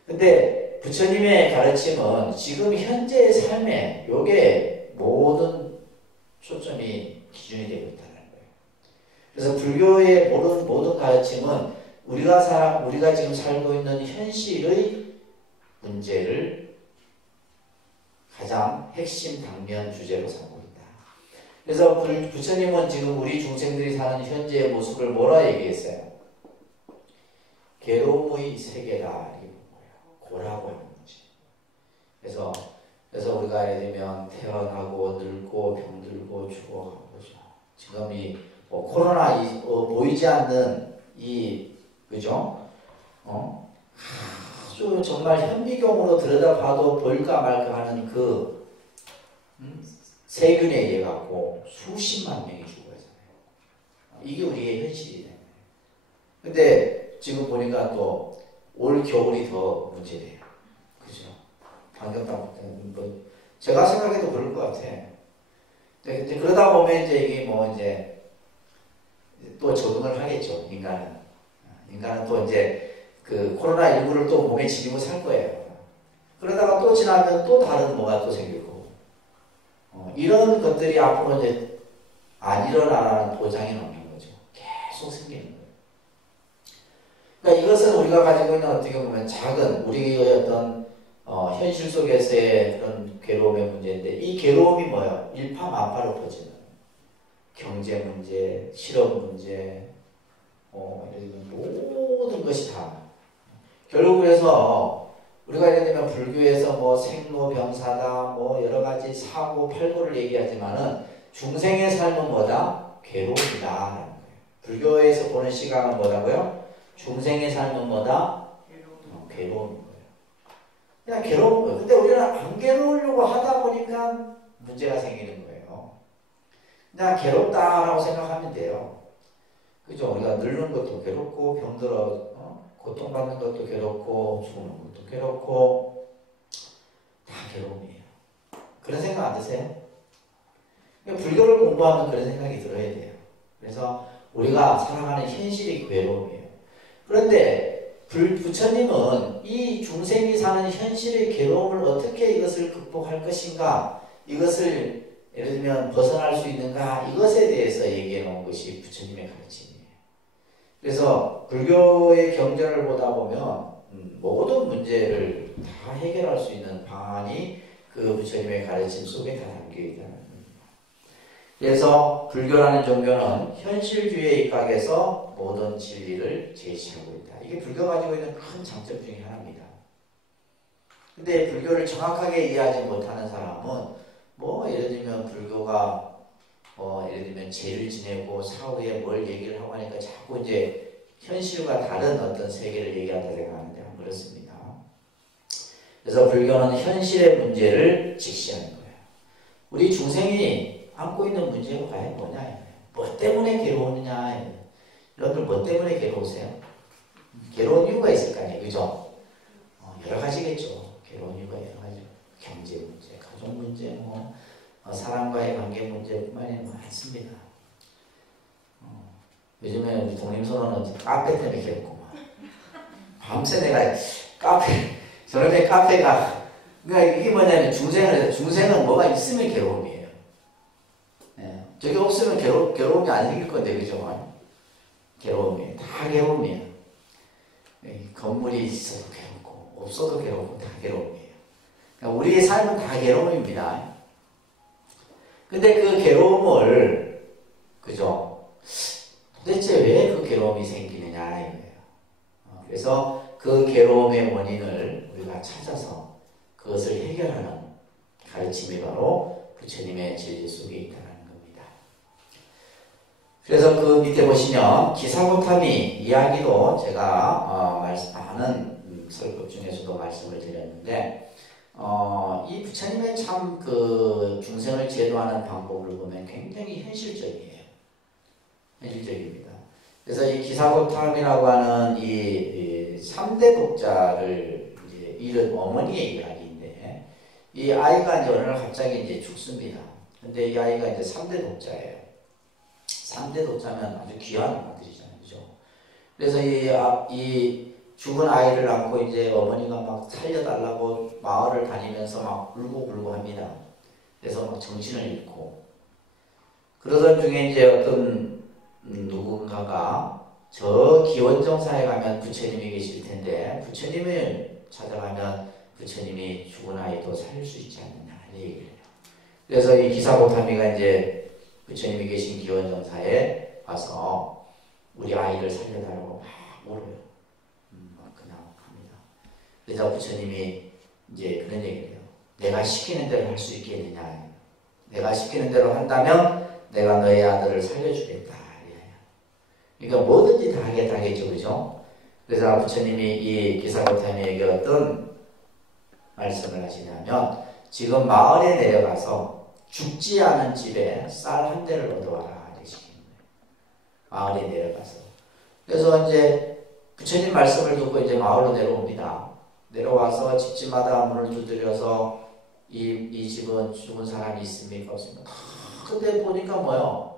근데 부처님의 가르침은 지금 현재의 삶에 요게 모든 초점이 기준이 되고 있다는 거예요. 그래서 불교의 모든 가르침은 우리가 지금 살고 있는 현실의 문제를 가장 핵심 당면 주제로 삼고 있다. 그래서 부처님은 지금 우리 중생들이 사는 현재의 모습을 뭐라 얘기했어요? 괴로움의 세계다 이렇게 본 거예요. 고라고 하는 거지. 그래서 우리가 예를 들면 태어나고 늙고 병들고 죽어가고, 지금 이 코로나 보이지 않는 그죠? 아주 정말 현미경으로 들여다봐도 볼까 말까 하는 그 세균에 의해 갖고 수십만 명이 죽어가잖아요. 이게 우리의 현실이네. 근데 지금 보니까 또 올 겨울이 더 문제돼요. 그죠? 환경당 뭐 제가 생각해도 그럴 것 같아. 근데 그러다 보면 이제 이게 뭐 이제 또 적응을 하겠죠. 인간은 또 이제 그 코로나19를 또 몸에 지니고 살 거예요. 그러다가 또 지나면 또 다른 뭐가 또 생길 거고. 이런 것들이 앞으로 이제 안 일어나라는 보장이 없는 거죠. 계속 생기는 거예요. 그러니까 이것은 우리가 가지고 있는 어떻게 보면 작은 우리의 어떤 현실 속에서의 그런 괴로움의 문제인데, 이 괴로움이 뭐예요? 일파만파로 퍼지는 경제 문제, 실업 문제, 모든 것이 다 결국 그래서 우리가 예를 들면 불교에서 뭐 생로병사다 뭐 여러 가지 사고 팔고를 얘기하지만은 중생의 삶은 뭐다? 괴로움이다라는 거예요. 불교에서 보는 시각은 뭐라고요? 중생의 삶은 뭐다? 괴로움인 거예요. 그냥 괴로운 거예요. 근데 우리는 안 괴로우려고 하다 보니까 문제가 생기는 거예요. 그냥 괴롭다라고 생각하면 돼요. 그죠? 우리가 늙는 것도 괴롭고, 병들어, 고통받는 것도 괴롭고, 죽는 것도 괴롭고, 다 괴로움이에요. 그런 생각 안 드세요? 불교를 공부하면 그런 생각이 들어야 돼요. 그래서 우리가 살아가는 현실이 괴로움이에요. 그런데 부처님은 이 중생이 사는 현실의 괴로움을 어떻게 이것을 극복할 것인가, 이것을 예를 들면 벗어날 수 있는가, 이것에 대해서 얘기해 놓은 것이 부처님의 가르침이에요. 그래서 불교의 경전을 보다 보면 모든 문제를 다 해결할 수 있는 방안이 그 부처님의 가르침 속에 다 담겨 있다는 겁니다. 그래서 불교라는 종교는 현실주의에 입각해서 모든 진리를 제시하고 있다. 이게 불교가 가지고 있는 큰 장점 중에 하나입니다. 근데 불교를 정확하게 이해하지 못하는 사람은 예를 들면 불교가 예를 들면 죄를 지내고 사후에 뭘 얘기를 하고 하니까 자꾸 이제 현실과 다른 어떤 세계를 얘기한다 생각하는데 안 그렇습니다. 그래서 불교는 현실의 문제를 직시하는 거예요. 우리 중생이 안고 있는 문제가 과연 뭐냐? 뭐 때문에 괴로우느냐? 여러분들 뭐 때문에 괴로우세요? 괴로운 이유가 있을 거 아니에요, 그죠? 여러 가지겠죠. 괴로운 이유가 여러 가지. 경제 문제, 가족 문제, 사람과의 관계 문제뿐만 아니라 많습니다. 요즘에 우리 독립선언은 카페 때문에 괴롭고 밤새 내가 저녁에 카페가, 그러니까 이게 뭐냐면 중생은 뭐가 있으면 괴로움이에요. 네. 저게 없으면 괴로움이 안 생길 건데, 그죠? 괴로움이에요. 다 괴로움이에요. 건물이 있어도 괴롭고, 없어도 괴롭고, 다 괴로움이에요. 그러니까 우리의 삶은 다 괴로움입니다. 근데 그 괴로움을, 그죠? 도대체 왜 그 괴로움이 생기느냐, 이거예요. 그래서 그 괴로움의 원인을 우리가 찾아서 그것을 해결하는 가르침이 바로 부처님의 진리 속에 있다는 겁니다. 그래서 그 밑에 보시면 기사고타미 이야기도 제가 많은 설법 중에서도 말씀을 드렸는데, 이 부처님의 참 그 중생을 제도하는 방법을 보면 굉장히 현실적이에요. 현실적입니다. 그래서 이 기사고탐이라고 하는 이 3대 독자를 이제 잃은 어머니의 이야기인데, 이 아이가 이제 어느 날 갑자기 이제 죽습니다. 근데 이 아이가 이제 3대 독자예요. 3대 독자면 아주 귀한 아들이잖아요. 그죠? 그래서 이 죽은 아이를 안고 이제 어머니가 막 살려달라고 마을을 다니면서 막 울고불고 합니다. 그래서 막 정신을 잃고, 그러던 중에 이제 어떤 누군가가 저 기원정사에 가면 부처님이 계실 텐데 부처님을 찾아가면 부처님이 죽은 아이도 살릴 수 있지 않느냐 이런 얘기를 해요. 그래서 이 기사고타미가 이제 부처님이 계신 기원정사에 와서 우리 아이를 살려달라고 막 울어요. 그냥 합니다. 그래서 부처님이 이제 그런 얘기를 해요. 내가 시키는 대로 할 수 있겠느냐. 내가 시키는 대로 한다면 내가 너의 아들을 살려주겠다. 그러니까 뭐든지 다 하겠죠, 그죠? 그래서 부처님이 이 기사고타미에게 어떤 말씀을 하시냐면, 지금 마을에 내려가서 죽지 않은 집에 쌀 한 대를 얻어와라 이러시는 거예요. 마을에 내려가서. 그래서 이제 부처님 말씀을 듣고 이제 마을로 내려옵니다. 내려와서 집집마다 문을 두드려서 이 집은 죽은 사람이 있습니까? 없습니까? 근데 보니까 뭐요?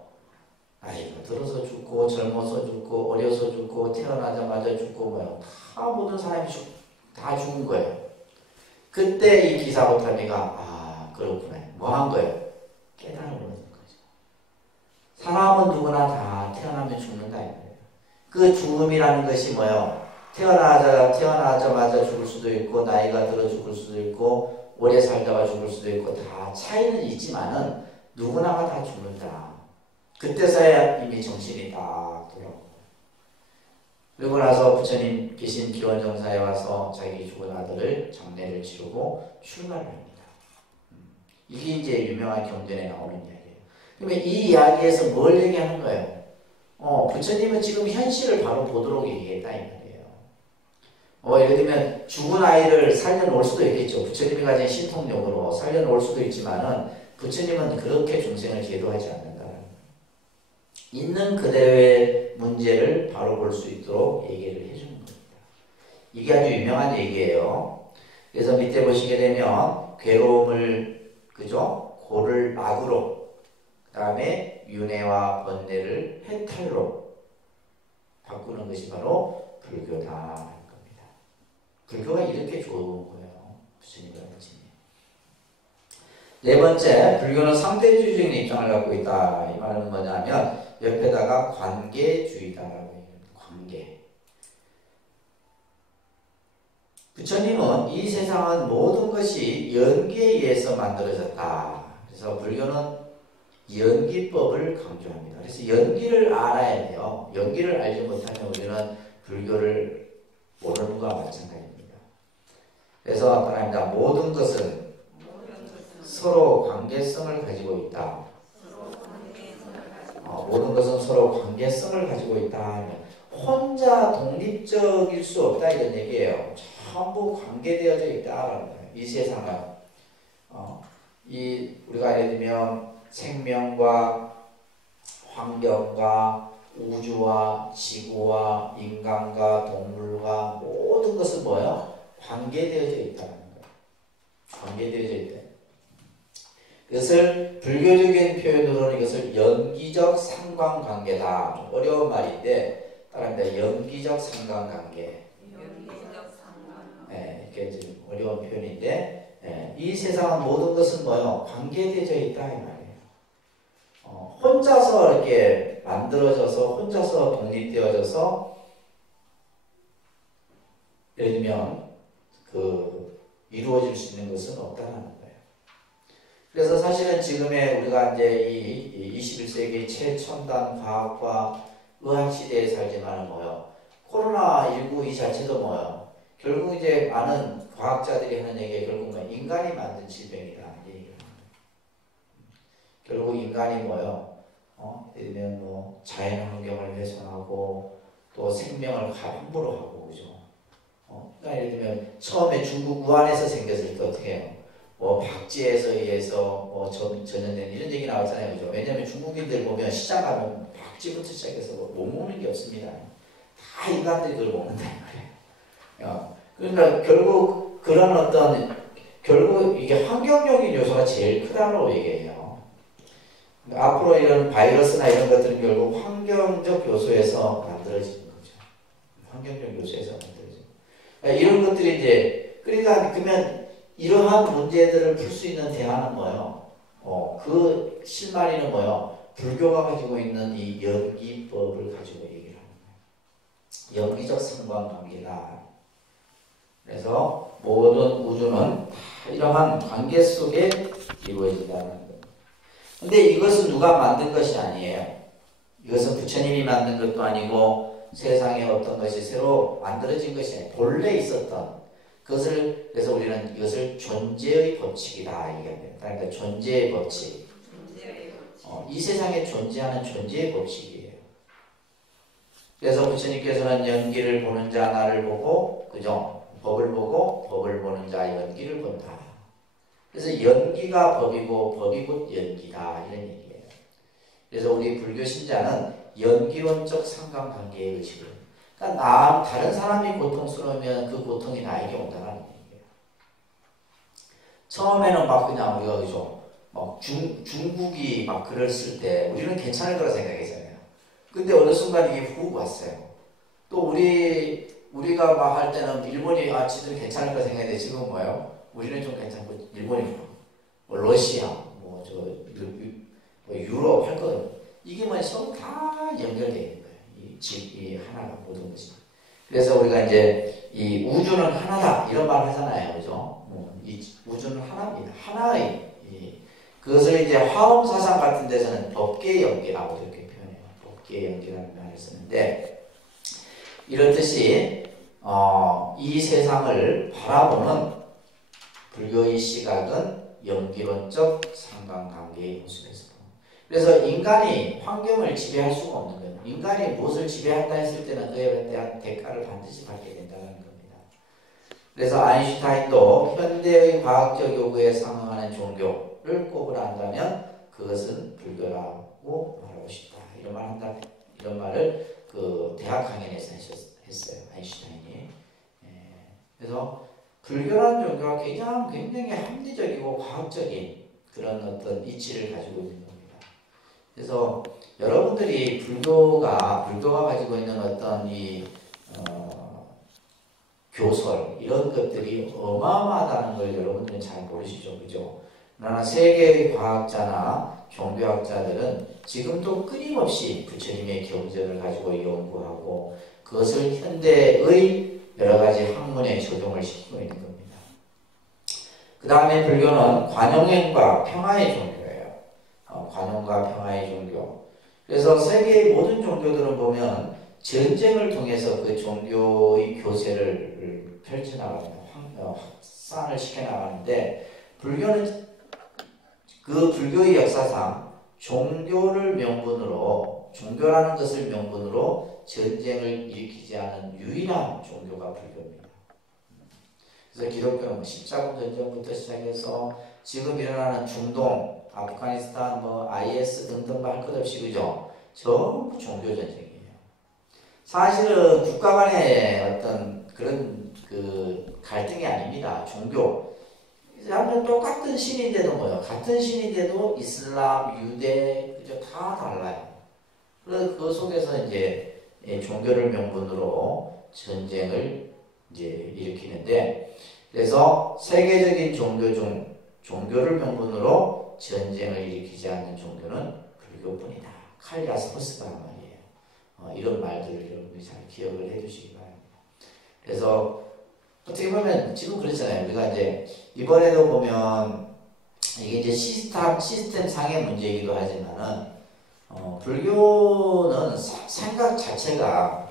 아이가 들어서 죽고 젊어서 죽고 어려서 죽고 태어나자마자 죽고 뭐요? 다 모든 사람이 다 죽은 거예요. 그때 이 기사고타미가 그렇구나. 뭐 한 거예요? 깨달음을 얻은 거죠. 사람은 누구나 다 태어나면 죽는다 이거예요. 그 죽음이라는 것이 뭐요? 태어나자마자 죽을 수도 있고 나이가 들어 죽을 수도 있고 오래 살다가 죽을 수도 있고 다 차이는 있지만은 누구나가 다 죽는다. 그때서야 이미 정신이 딱 돌아오고, 그리고 나서 부처님 계신 기원정사에 와서 자기 죽은 아들을 장례를 치르고 출가를 합니다. 이게 이제 유명한 경전에 나오는 이야기예요. 그러면 이 이야기에서 뭘 얘기하는 거예요? 부처님은 지금 현실을 바로 보도록 얘기했다 이 말이에요. 예를 들면 죽은 아이를 살려놓을 수도 있겠죠. 부처님이 가진 신통력으로 살려놓을 수도 있지만은 부처님은 그렇게 중생을 계도하지 않는다. 있는 그대로의 문제를 바로 볼 수 있도록 얘기를 해주는 겁니다. 이게 아주 유명한 얘기예요. 그래서 밑에 보시게 되면 괴로움을 그죠? 고를 낙으로, 그 다음에 윤회와 번뇌를 해탈로 바꾸는 것이 바로 불교다 하는 겁니다. 불교가 이렇게 좋은 거예요. 부처님과 부처님. 네 번째, 불교는 상대주의적인 입장을 갖고 있다. 이 말은 뭐냐면 옆에다가 관계주의다라고 얘기합니다. 관계. 부처님은 이 세상은 모든 것이 연기에 의해서 만들어졌다. 그래서 불교는 연기법을 강조합니다. 그래서 연기를 알아야 돼요. 연기를 알지 못하면 우리는 불교를 모르는 것과 마찬가지입니다. 그래서 말합니다. 모든 것은 서로 관계성을 가지고 있다. 모든 것은 서로 관계성을 가지고 있다. 혼자 독립적일 수 없다 이런 얘기예요. 전부 관계되어져 있다. 이 세상은 우리가 예를 들면 생명과 환경과 우주와 지구와 인간과 동물과 모든 것은 뭐예요? 관계되어져 있다는 거예요. 관계되어져 있다. 이것을 불교적인 표현으로는 이것을 연기적 상관관계다. 좀 어려운 말인데 따라합니다. 연기적 상관관계. 네, 이게 좀 어려운 표현인데 이 세상은 모든 것은 뭐예요? 관계되어져 있다 이 말이에요. 혼자서 이렇게 만들어져서 혼자서 독립되어져서 예를 들면 이루어질 수 있는 것은 없다는 거예요. 그래서 사실은 지금의 우리가 이제 이 21세기 최첨단 과학과 의학 시대에 살지만은 뭐요? 코로나19 이 자체도 뭐요? 결국 이제 많은 과학자들이 하는 얘기가 결국 뭐 인간이 만든 질병이다. 결국 인간이 뭐요? 예를 들면 뭐 자연 환경을 훼손하고 또 생명을 함부로 하고 그죠? 그러니까 예를 들면 처음에 중국 우한에서 생겼을 때 어떻게 해요? 뭐 박쥐에서 의해서 뭐 전염된 이런 얘기 나왔잖아요, 그죠? 왜냐하면 중국인들 보면 시장 가면 박쥐부터 시작해서 못 먹는 게 없습니다. 다 인간들이 그걸 먹는단 말이에요. 그러니까 결국 그런 결국 이게 환경적인 요소가 제일 크다고 얘기해요. 앞으로 이런 바이러스나 이런 것들은 결국 환경적 요소에서 만들어지는 거죠. 환경적 요소에서 만들어지는. 그러니까 이런 것들이 이제 그러면 이러한 문제들을 풀 수 있는 대안은 뭐예요? 그 실마리는 뭐예요? 불교가 가지고 있는 이 연기법을 가지고 얘기를 하는 거예요. 연기적 상관관계다. 그래서 모든 우주는 다 이러한 관계 속에 이루어진다는 거예요. 근데 이것은 누가 만든 것이 아니에요. 이것은 부처님이 만든 것도 아니고 세상에 어떤 것이 새로 만들어진 것이 아니에요. 본래 있었던 그것을, 그래서 우리는 이것을 존재의 법칙이다 얘기합니다. 그러니까 존재의 법칙. 이 세상에 존재하는 존재의 법칙이에요. 그래서 부처님께서는 연기를 보는 자 나를 보고, 그죠? 법을 보고 법을 보는 자 연기를 본다. 그래서 연기가 법이고 법이 곧 연기다 이런 얘기예요. 그래서 우리 불교 신자는 연기론적 상관관계의 의식을, 그러니까 다른 사람이 고통스러우면 그 고통이 나에게 온다는 얘기예요. 처음에는 막 그냥 우리가 그죠? 막 중국이 막 그랬을 때 우리는 괜찮을 거라 생각했잖아요. 근데 어느 순간 이게 훅 왔어요. 또 우리가 막 할 때는 일본이 지들 괜찮을 거라 생각했는데 지금 뭐예요? 우리는 좀 괜찮고 일본이 뭐 러시아 뭐 유럽 할 거 이게 뭐 서로 다 연결되어 있는 거예요. 이 하나가 모든 것이. 그래서 우리가 이제 이 우주는 하나다 이런 말 하잖아요, 그죠? 이 우주는 하나입니다. 하나의 그것을 이제 화엄 사상 같은 데서는 법계 연기라고 이렇게 표현해요. 법계 연기라는 말을 쓰는데 이렇듯이 이 세상을 바라보는 불교의 시각은 연기론적 상관관계의 모습에서 그래서 인간이 환경을 지배할 수가 없는 거예요. 인간이 무엇을 지배한다 했을 때는 그에 대한 대가를 반드시 받게 된다는 겁니다. 그래서 아인슈타인도 현대의 과학적 요구에 상응하는 종교를 꼽으라 한다면 그것은 불교라고 말하고 싶다. 이런 말을 그 대학 강연에서 했어요. 아인슈타인이. 그래서 불교라는 종교가 굉장히 합리적이고 과학적인 그런 어떤 이치를 가지고 있는 겁니다. 그래서 여러분들이 불교가 가지고 있는 어떤 교설 이런 것들이 어마어마하다는 걸 여러분들은 잘 모르시죠, 그죠? 그러나 세계의 과학자나 종교학자들은 지금도 끊임없이 부처님의 경전을 가지고 연구하고 그것을 현대의 여러 가지 학문에 적용을 시키고 있는 겁니다. 그 다음에 불교는 관용행과 평화의 종교예요. 관용과 평화의 종교. 그래서 세계의 모든 종교들은 보면 전쟁을 통해서 그 종교의 교세를 펼쳐나갑니다. 확산을 시켜나가는데 불교는 그 불교의 역사상 종교라는 것을 명분으로 전쟁을 일으키지 않은 유일한 종교가 불교입니다. 그래서 기독교는 십자군 전쟁부터 시작해서 지금 일어나는 중동, 아프가니스탄, IS 등등 할 것 없이 그죠? 전부 종교 전쟁이에요. 사실은 국가 간의 어떤 그런 그 갈등이 아닙니다. 종교. 완전 똑같은 신인데도 같은 신인데도 이슬람, 유대, 그죠? 다 달라요. 그래서 그 속에서 이제 종교를 명분으로 전쟁을 이제 일으키는데, 그래서 세계적인 종교 중 종교를 명분으로 전쟁을 일으키지 않는 종교는 불교뿐이다. 칼리아스포스가 한 말이에요. 이런 말들을 여러분들이 잘 기억을 해두시기 바랍니다. 그래서 어떻게 보면 지금 그렇잖아요. 우리가 이제 이번에도 보면 이게 이제 시스템 상의 문제이기도 하지만은 불교는 생각 자체가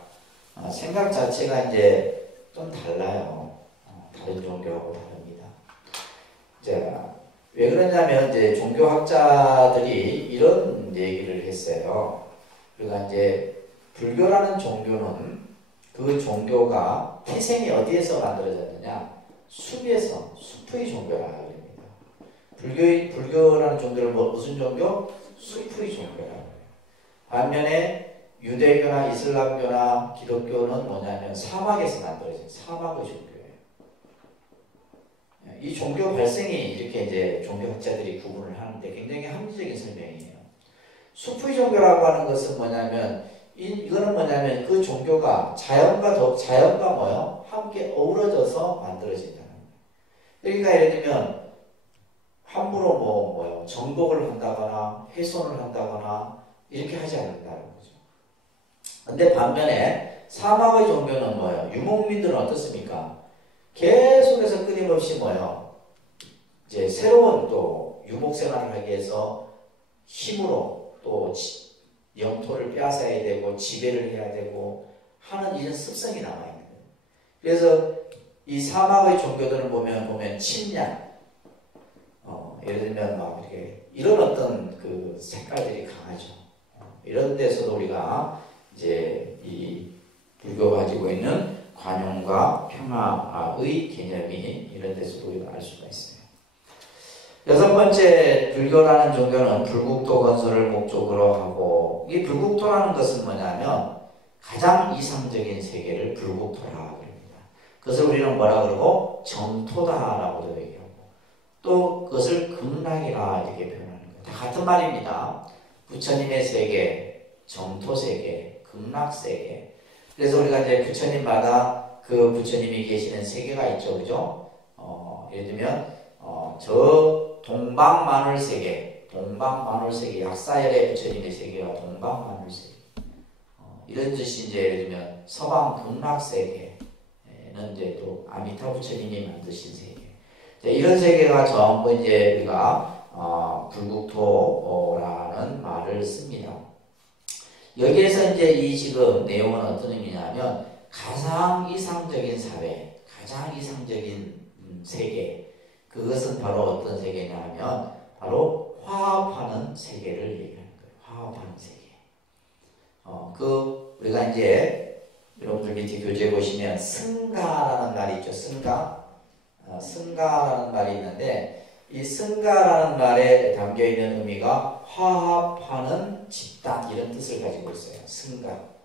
이제 좀 달라요. 다른 종교하고 다릅니다. 자, 왜 그러냐면 이제 종교학자들이 이런 얘기를 했어요. 그러니까 이제 불교라는 종교는 그 종교가 태생이 어디에서 만들어졌느냐? 숲의 종교라 합니다. 불교라는 종교를 무슨 종교? 숲의 종교라 해요. 반면에 유대교나 이슬람교나 기독교는 뭐냐면 사막에서 만들어진 사막의 종교예요. 이 종교 발생이 이렇게 이제 종교학자들이 구분을 하는데 굉장히 합리적인 설명이에요. 숲의 종교라고 하는 것은 뭐냐면 이거는 뭐냐면 그 종교가 자연과 함께 어우러져서 만들어진다는 거예요. 그러니까 예를 들면 함부로 정복을 한다거나 훼손을 한다거나 이렇게 하지 않는다는 거죠. 근데 반면에 사막의 종교는 유목민들은 어떻습니까? 계속해서 끊임없이 이제 새로운 또 유목 생활을 하기 위해서 힘으로 또 영토를 빼앗아야 되고 지배를 해야 되고 하는 이런 습성이 남아있는 거예요. 그래서 이 사막의 종교들을 보면 침략, 예를 들면 이렇게 이런 어떤 그 색깔들이 강하죠. 이런 데서도 우리가 이제 이 불교가 가지고 있는 관용과 평화의 개념이 이런 데서도 우리가 알 수가 있어요. 여섯 번째, 불교라는 종교는 불국토 건설을 목적으로 하고, 이 불국토라는 것은 뭐냐면 가장 이상적인 세계를 불국토라고 합니다. 그것을 우리는 뭐라 그러고 정토다라고도 얘기하고, 또 그것을 극락이라 이렇게 표현하는 거예요. 다 같은 말입니다. 부처님의 세계, 정토세계, 극락세계. 그래서 우리가 이제 부처님마다 그 부처님이 계시는 세계가 있죠, 그죠? 예를 들면 저 동방마늘세계, 약사열의 부처님의 세계가 동방마늘세계. 이런 뜻이 이제 예를 들면 서방 극락세계는 이제 또 아미타 부처님이 만드신 세계. 이런 세계가 전부 이제 우리가 불국토라는 말을 씁니다. 여기에서 이제 이 지금 내용은 어떤 의미냐면 가장 이상적인 사회, 가장 이상적인 세계, 그것은 바로 어떤 세계냐 하면 바로 화합하는 세계를 얘기합니다. 화합하는 세계. 우리가 이제 여러분들 밑에 교재 보시면 승가라는 말이 있죠. 승가라는 말이 있는데 이 승가라는 말에 담겨 있는 의미가 화합하는 집단 이런 뜻을 가지고 있어요. 승가.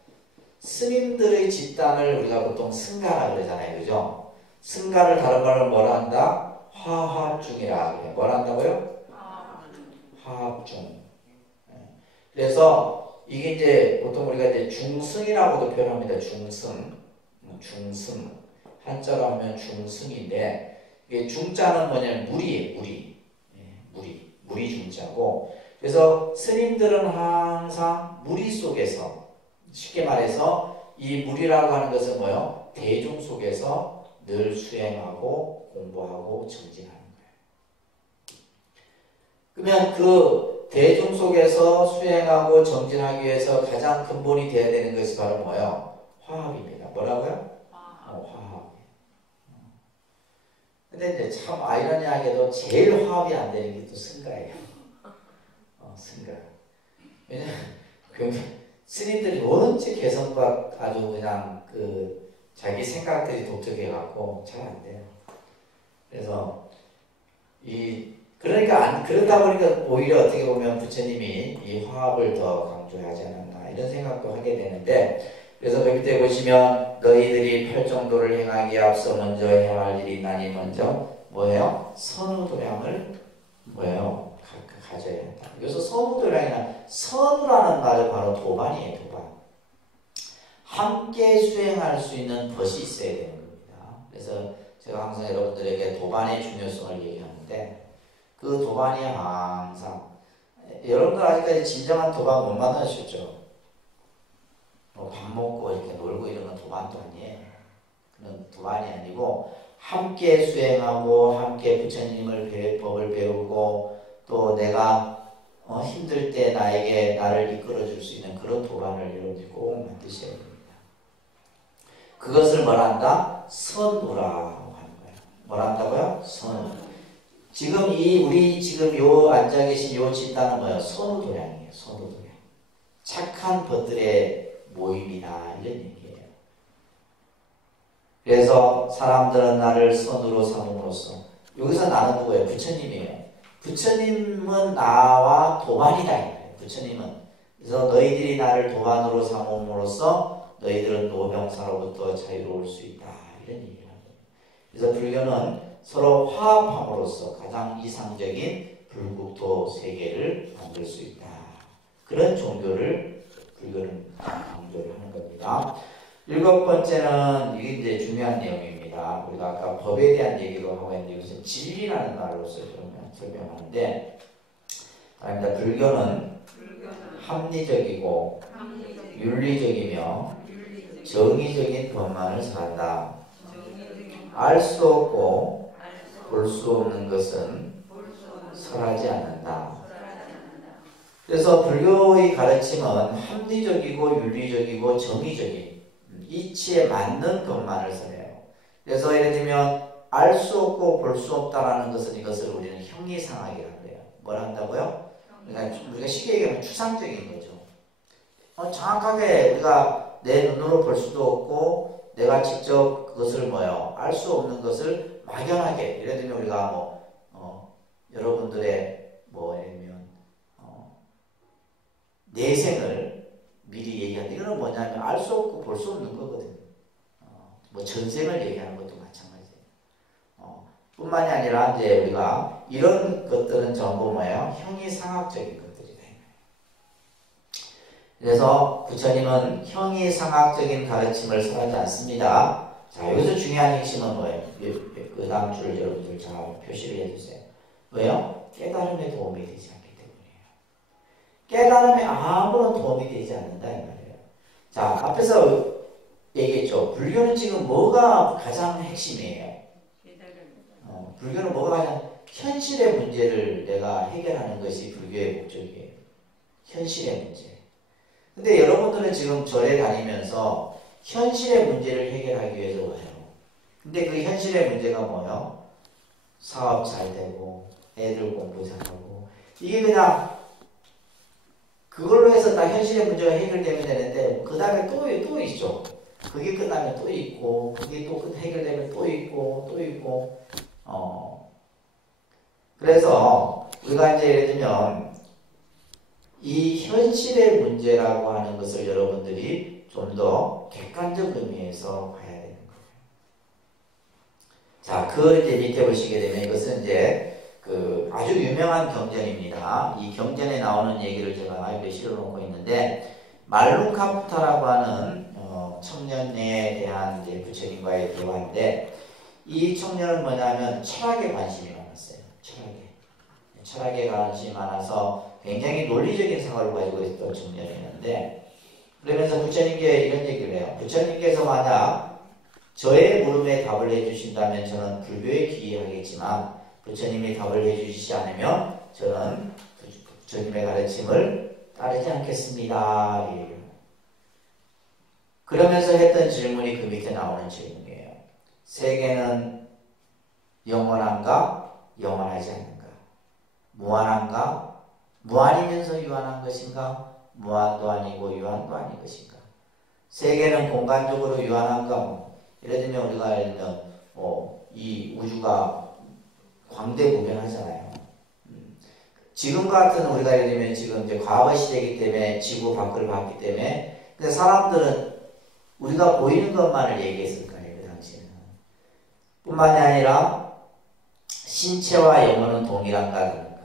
스님들의 집단을 우리가 보통 승가라 그러잖아요. 그죠? 승가를 다른 말로 뭐라 한다? 화합중이라 그래요. 뭐라 한다고요? 화합중. 그래서 이게 이제 보통 우리가 이제 중승이라고도 표현합니다. 중승. 한자로 하면 중승인데 이게 중자는 뭐냐면 물이에요. 물이 중자고. 그래서 스님들은 항상 무리 속에서 쉽게 말해서 이 무리라고 하는 것은 뭐요? 대중 속에서 늘 수행하고 공부하고 정진하는 거예요. 그러면 그 대중 속에서 수행하고 정진하기 위해서 가장 근본이 되어야 되는 것이 바로 뭐예요? 화합입니다. 뭐라고요? 화합. 근데 이제 참 아이러니하게도 제일 화합이 안 되는 게 또 승가예요. 승가. 왜냐면 스님들이 원체 개성과 아주 그냥 자기 생각들이 독특해갖고 잘 안 돼요. 그래서 그러다 보니까 오히려 어떻게 보면 부처님이 이 화합을 더 강조하지 않았나 이런 생각도 하게 되는데, 그래서 그 밑에 보시면 너희들이 팔정도를 행하기에 앞서 먼저 해야 할 일이 있나니 먼저 뭐예요? 선우도량을 뭐예요? 가져야 한다. 그래서 선우도량이나 선우라는 말은 바로 도반이에요. 도반. 함께 수행할 수 있는 것이 있어야 되는 겁니다. 그래서 제가 항상 여러분들에게 도반의 중요성을 얘기하는데 그 도반이 항상 여러분들 아직까지 진정한 도반 못 만나셨죠? 밥 먹고 이렇게 놀고 이런 건 도반도 아니에요. 그런 도반이 아니고 함께 수행하고 함께 부처님을 법을 배우고 또 내가 힘들 때 나를 이끌어 줄 수 있는 그런 도반을 여러분들이 꼭 만드셔야 됩니다. 그것을 뭐라 한다? 선우라고 하는 거예요. 뭐라 한다고요? 선우. 지금 우리 지금 앉아 계신 요 집단은 뭐예요? 선우도량이에요. 선우도량. 착한 것들의 모임이다 이런 얘기예요. 그래서 사람들은 나를 선우로 삼음으로써, 여기서 나는 누구예요? 부처님이에요. 부처님은 나와 도반이다. 부처님은. 그래서 너희들이 나를 도반으로 삼음으로써 너희들은 노병사로부터 자유로울 수 있다 이런 얘기를 합니다. 그래서 불교는 서로 화합함으로써 가장 이상적인 불국토 세계를 만들 수 있다. 그런 종교를 불교는 강조를 하는 겁니다. 7번째는 이게 이제 중요한 내용입니다. 우리가 아까 법에 대한 얘기도 하고 있는데 이것은 진리라는 말로서 설명하는데, 아닙니다. 불교는 합리적이고 윤리적이며 정의적인 법만을 설한다. 알 수 없고 볼 수 없는 것은 설하지 않는다. 그래서 불교의 가르침은 합리적이고 윤리적이고 정의적인 이치에 맞는 것만을 설해요. 그래서 예를 들면 알 수 없고 볼 수 없다라는 것은 이것을 우리는 형이상학이라고 해요. 뭐라 한다고요? 그러니까 우리가 쉽게 얘기하면 추상적인 거죠. 정확하게 우리가 내 눈으로 볼 수도 없고 내가 직접 그것을 알 수 없는 것을 막연하게, 예를 들면 우리가 여러분들의 예를 들면 내생을 미리 얘기하는데 이거는 뭐냐면 알 수 없고 볼 수 없는 거거든요. 전생을 얘기하는 것도 마찬가지예요. 뿐만이 아니라 이제 우리가 이런 것들은 전부 형이상학적인 것들이다. 그래서 부처님은 형이상학적인 가르침을 설하지 않습니다. 자, 여기서 중요한 핵심은 뭐예요? 그 다음 줄을 여러분들 잘 표시를 해주세요. 왜요? 깨달음에 도움이 되지 않기 때문이에요. 깨달음에 아무런 도움이 되지 않는다 이 말이에요. 자, 앞에서 얘기했죠. 불교는 지금 뭐가 가장 핵심이에요? 불교는 뭐가 가장 현실의 문제를 내가 해결하는 것이 불교의 목적이에요. 현실의 문제. 근데 여러분들은 지금 절에 다니면서 현실의 문제를 해결하기 위해서 와요. 근데 그 현실의 문제가 뭐예요? 사업 잘 되고 애들 공부 잘하고, 이게 그냥 그걸로 해서 다 현실의 문제가 해결되면 되는데 그 다음에 또 있죠. 그게 끝나면 또 있고 그게 또 해결되면 또 있고 그래서 우리가 이제 예를 들면 이 현실의 문제라고 하는 것을 여러분들이 좀 더 객관적 의미에서 봐야 되는 거예요. 자, 그 이제 밑에 보시게 되면 이것은 이제 그 아주 유명한 경전입니다. 이 경전에 나오는 얘기를 제가 아이브에 실어놓고 있는데 말룬카프타라고 하는 청년에 대한 이제 부처님과의 대화인데 이 청년은 뭐냐면 철학에 관심이 많았어요. 철학에 관심이 많아서 굉장히 논리적인 생활을 가지고 있던 청년이었는데 그러면서 부처님께 이런 얘기를 해요. 부처님께서 만약 저의 물음에 답을 해주신다면 저는 불교에 귀의하겠지만 부처님이 답을 해주시지 않으면 저는 부처님의 가르침을 따르지 않겠습니다. 그러면서 했던 질문이 그 밑에 나오는 질문이에요. 세계는 영원한가? 영원하지 않는가? 무한한가? 무한이면서 유한한 것인가? 무한도 아니고 유한도 아닌 것인가? 세계는 공간적으로 유한한가? 예를 들면 우리가 예를 들면 이 우주가 광대무변하잖아요. 지금 같은 우리가 예를 들면 지금 이제 과거 시대이기 때문에 지구 밖을 봤기 때문에 근데 사람들은 우리가 보이는 것만을 얘기했을 거 아니에요. 그 당시에는. 뿐만이 아니라 신체와 영혼은 동일한가 다른가?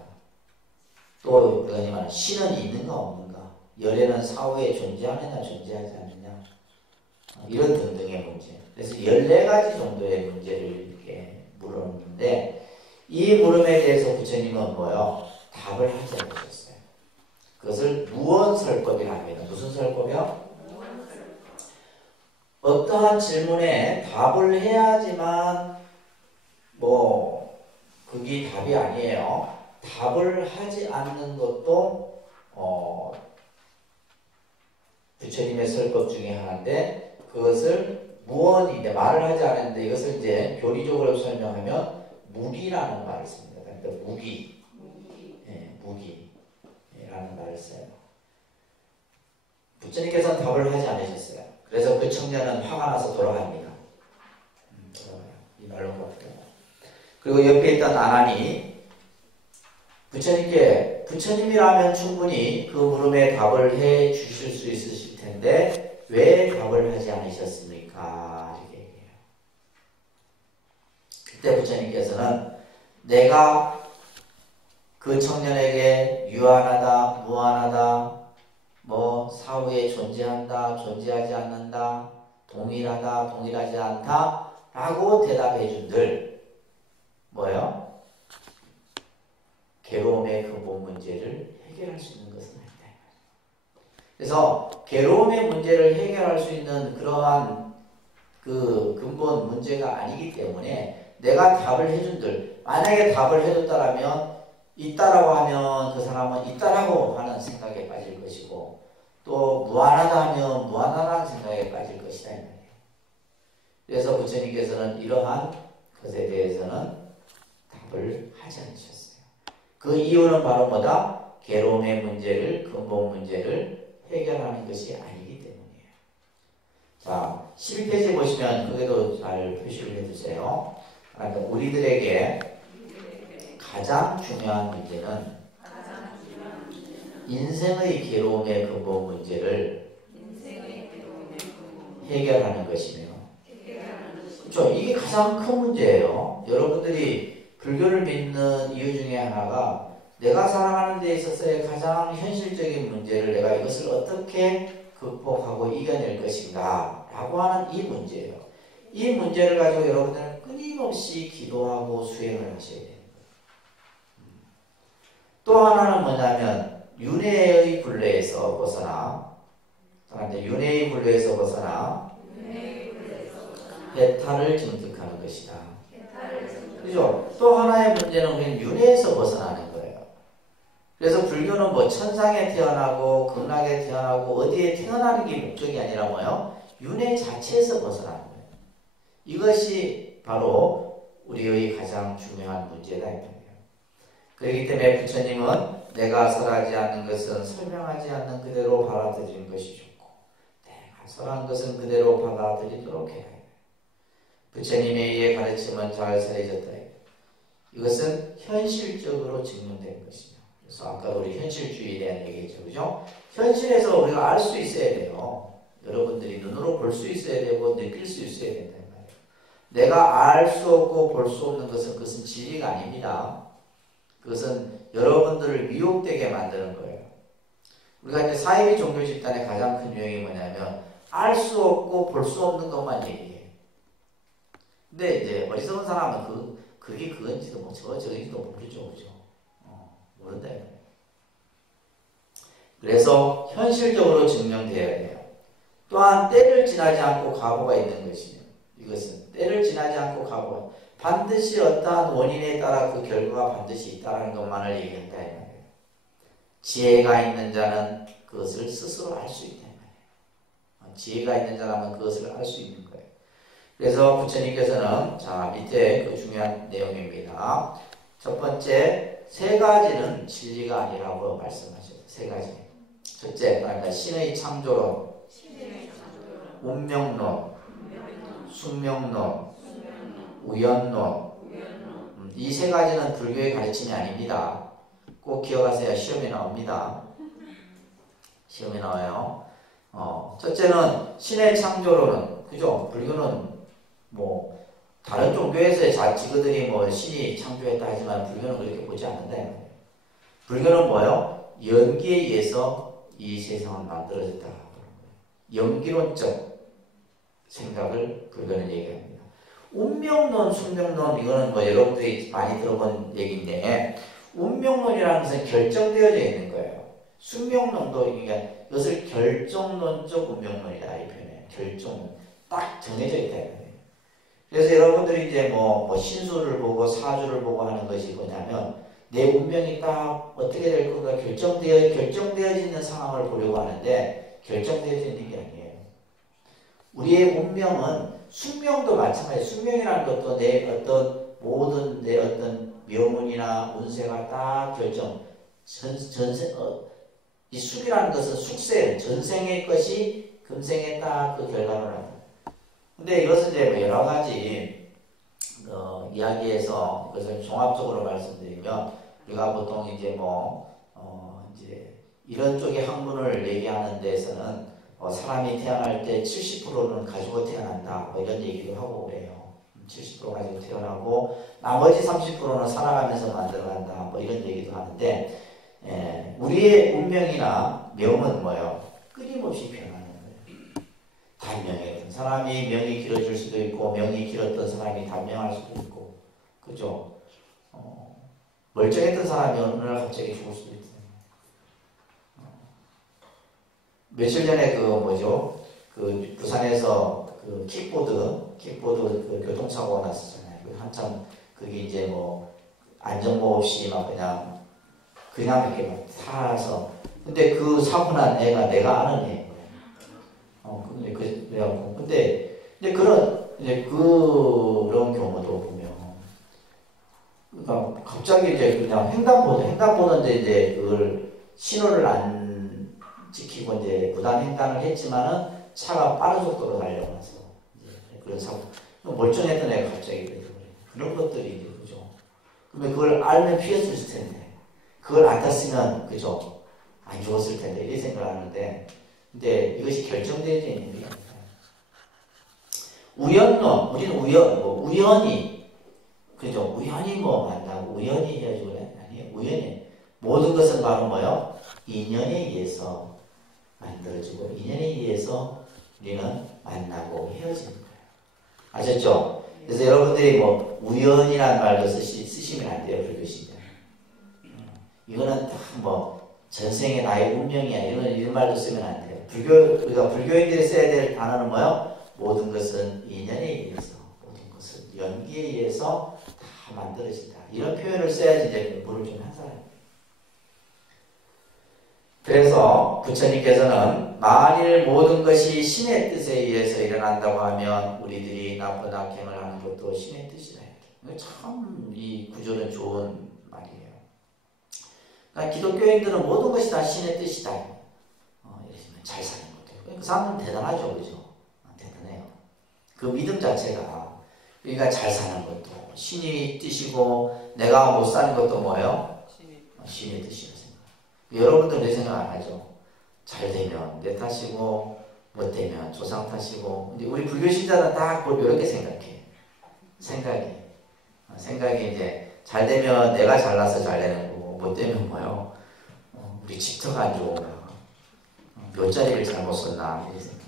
또 그러지만 신은 있는가 없는가? 열애는 사후에 존재하느냐 존재하지 않느냐? 이런 등등의 문제. 그래서 14가지 정도의 문제를 이렇게 물었는데 이 물음에 대해서 부처님은 뭐요? 답을 하지 않으셨어요. 그것을 무언설법이라고 합니다. 무슨 설법이요? 어떠한 질문에 답을 해야지만 그게 답이 아니에요. 답을 하지 않는 것도 부처님의 설법 중에 하나인데 그것을 무언인데 말을 하지 않았는데 이것을 이제 교리적으로 설명하면 무기라는 말을 씁니다. 그러니까 무기라는 말을 써요. 부처님께서는 답을 하지 않으셨어요. 그래서 그 청년은 화가 나서 돌아갑니다. 돌아가요. 이 말로 같아요. 그리고 옆에 있던 아난이 부처님이라면 충분히 그 물음에 답을 해 주실 수 있으실 텐데 왜 답을 하지 않으셨습니까? 이렇게 얘기해요. 그때 부처님께서는 내가 그 청년에게 유한하다, 무한하다, 사후에 존재한다, 존재하지 않는다, 동일하다, 동일하지 않다 라고 대답해 준들 뭐예요? 괴로움의 근본 문제를 해결할 수 있는 것은 아니다. 그래서 괴로움의 문제를 해결할 수 있는 그러한 그 근본 문제가 아니기 때문에 내가 답을 해준들 만약에 답을 해줬다라면 있다라고 하면 그 사람은 있다라고 하는 생각에 빠질 것이고 또 무한하다 하면 무한하다는 생각에 빠질 것이다. 그래서 부처님께서는 이러한 것에 대해서는 답을 하지 않으셨어요. 그 이유는 바로 뭐다? 괴로움의 문제를, 근본 문제를 해결하는 것이 아니기 때문이에요. 자, 12페이지 보시면 그게도 잘 표시를 해주세요. 그러니까 우리들에게 가장 중요한 문제는 인생의 괴로움의 근본 문제를 해결하는 것이며 그렇죠? 이게 가장 큰 문제예요. 여러분들이 불교를 믿는 이유 중에 하나가 내가 살아가는 데 있어서의 가장 현실적인 문제를 내가 이것을 어떻게 극복하고 이겨낼 것인가 라고 하는 이 문제예요. 이 문제를 가지고 여러분들은 끊임없이 기도하고 수행을 하셔야 돼요. 또 하나는 뭐냐면 윤회의 굴레에서 벗어나 윤회의 굴레에서 벗어나 해탈을 증득하는 것이다. 그죠? 또 하나의 문제는 그냥 윤회에서 벗어나는 거예요. 그래서 불교는 천상에 태어나고 극락에 태어나고 어디에 태어나는 게 목적이 아니라 뭐예요? 윤회 자체에서 벗어나는 거예요. 이것이 바로 우리의 가장 중요한 문제다. 그렇기 때문에 부처님은 내가 설하지 않는 것은 설명하지 않는 그대로 받아들이는 것이 좋고 내가 설한 것은 그대로 받아들이도록 해야 해. 부처님의 이의 가르침은 잘 살려졌다. 이것은 현실적으로 증명된 것이죠. 그래서 아까 우리 현실주의에 대한 얘기했죠. 그죠? 현실에서 우리가 알 수 있어야 돼요. 여러분들이 눈으로 볼 수 있어야 되고 느낄 수 있어야 된다. 내가 알 수 없고 볼 수 없는 것은 그것은 진리가 아닙니다. 그것은 여러분들을 미혹되게 만드는 거예요. 우리가 이제 사이비 종교 집단의 가장 큰 유형이 뭐냐면 알 수 없고 볼 수 없는 것만 얘기해. 근데 이제 어리석은 사람은 그게 그건지도 뭐 저건지도 모르죠. 그죠? 모른다. 그래서 현실적으로 증명되어야 돼요. 또한 때를 지나지 않고 과거가 있는 것이며 이것은 때를 지나지 않고 과거가 반드시 어떠한 원인에 따라 그 결과가 반드시 있다는 것만을 얘기한다. 이 말이에요. 지혜가 있는 자는 그것을 스스로 알 수 있다. 이 말이에요. 지혜가 있는 자라면 그것을 알 수 있는 거예요. 그래서 부처님께서는 자 밑에 그 중요한 내용입니다. 첫 번째 세 가지는 진리가 아니라고 말씀하셨어요. 세 가지. 첫째, 그러니까 신의 창조론, 운명론, 숙명론, 우연론. 이 세 가지는 불교의 가르침이 아닙니다. 꼭 기억하세요. 시험에 나옵니다. 시험에 나와요. 첫째는 신의 창조론은 그죠? 불교는 뭐 다른 종교에서 지그들이 뭐 신이 창조했다 하지만 불교는 그렇게 보지 않는다. 불교는 뭐요? 연기에 의해서 이 세상은 만들어졌다. 연기론적 생각을 불교는 얘기합니다. 운명론, 숙명론 이거는 뭐 여러분들이 많이 들어본 얘기인데 운명론이라는 것은 결정되어져 있는 거예요. 숙명론도 이것을 결정론적 운명론이다 이 표현에 결정 딱 정해져 있다. 그래서 여러분들이 이제 뭐 신수를 보고 사주를 보고 하는 것이 뭐냐면 내 운명이 딱 어떻게 될 건가 결정되어지는 상황을 보려고 하는데 결정되어지는 게 아니에요. 우리의 운명은 숙명도 마찬가지예요. 숙명이라는 것도 내 어떤 모든 내 어떤 명운이나 운세가 딱 결정 이 숙이라는 것은 숙세 전생의 것이 금생에 딱 그 결과로 나옵니다. 근데 이것은 이제 뭐 여러 가지 이야기에서 이것을 종합적으로 말씀드리면 우리가 보통 이제 이제 이런 쪽의 학문을 얘기하는 데에서는 사람이 태어날 때 70%는 가지고 태어난다 뭐 이런 얘기도 하고 그래요. 70% 가지고 태어나고 나머지 30%는 살아가면서 만들어간다 뭐 이런 얘기도 하는데 우리의 운명이나 명은 뭐예요? 끊임없이 변하는 거예요. 단명했던 사람이 명이 길어질 수도 있고 명이 길었던 사람이 단명할 수도 있고 그죠? 멀쩡했던 사람이 어느 날 갑자기 죽을 수도 있어요. 며칠 전에 그 부산에서 그 킥보드 그 교통사고가 났었잖아요. 한참 그게 이제 뭐 안전모 없이 막 그냥 이렇게 막 타서 근데 그 사고 난 애가 내가 아는 애예요. 근데 그런 경우도 보면 그러니까 갑자기 이제 그냥 횡단보도인데 이제 그걸 신호를 안 지키고 이제 무단횡단을 했지만은 차가 빠른 속도로 달려가서 그런 사고 멀쩡했던 애가 갑자기 그런 것들이 이제 그죠. 그러면 그걸 알면 피했을 텐데 그걸 안 탔으면 그죠 안 죽었을 텐데 이렇게 생각을 하는데 근데 이것이 결정되어져 있는 게 아니라 우연론 우리는 우연히 그죠 우연히 만나고 우연히 헤어지고 아니에요. 우연히 모든 것은 바로 뭐요? 인연에 의해서 만들어지고 인연에 의해서 우리는 만나고 헤어지는 거예요. 아셨죠? 그래서 여러분들이 우연이라는 말도 쓰시면 안 돼요. 불교시면 이거는 다 전생의 나의 운명이야 이런 말도 쓰면 안 돼요. 우리가 불교인들이 써야 될 단어는 뭐요? 모든 것은 인연에 의해서 모든 것은 연기에 의해서 다 만들어진다. 이런 표현을 써야지 이제 공부를 좀 한 사람이에요. 그래서 부처님께서는 만일 모든 것이 신의 뜻에 의해서 일어난다고 하면 우리들이 나쁜 악행을 하는 것도 신의 뜻이다. 참 이 구조는 좋은 말이에요. 그러니까 기독교인들은 모든 것이 다 신의 뜻이다. 이러시면 잘 사는 것도. 그 사람은 대단하죠, 그죠? 대단해요. 그 믿음 자체가. 그러니까 잘 사는 것도 신이 뜻이고 내가 못 사는 것도 뭐예요? 신의 뜻이라고 생각. 여러분들 내 생각 안 하죠? 잘 되면 내 탓이고 못 되면 조상 탓이고. 근데 우리 불교 신자는 다 이렇게 생각해. 생각이 이제 잘 되면 내가 잘나서 잘 되는 거고 못 되면 뭐요? 우리 집터가 안 좋은가? 몇 자리를 잘못 썼나? 이런 생각.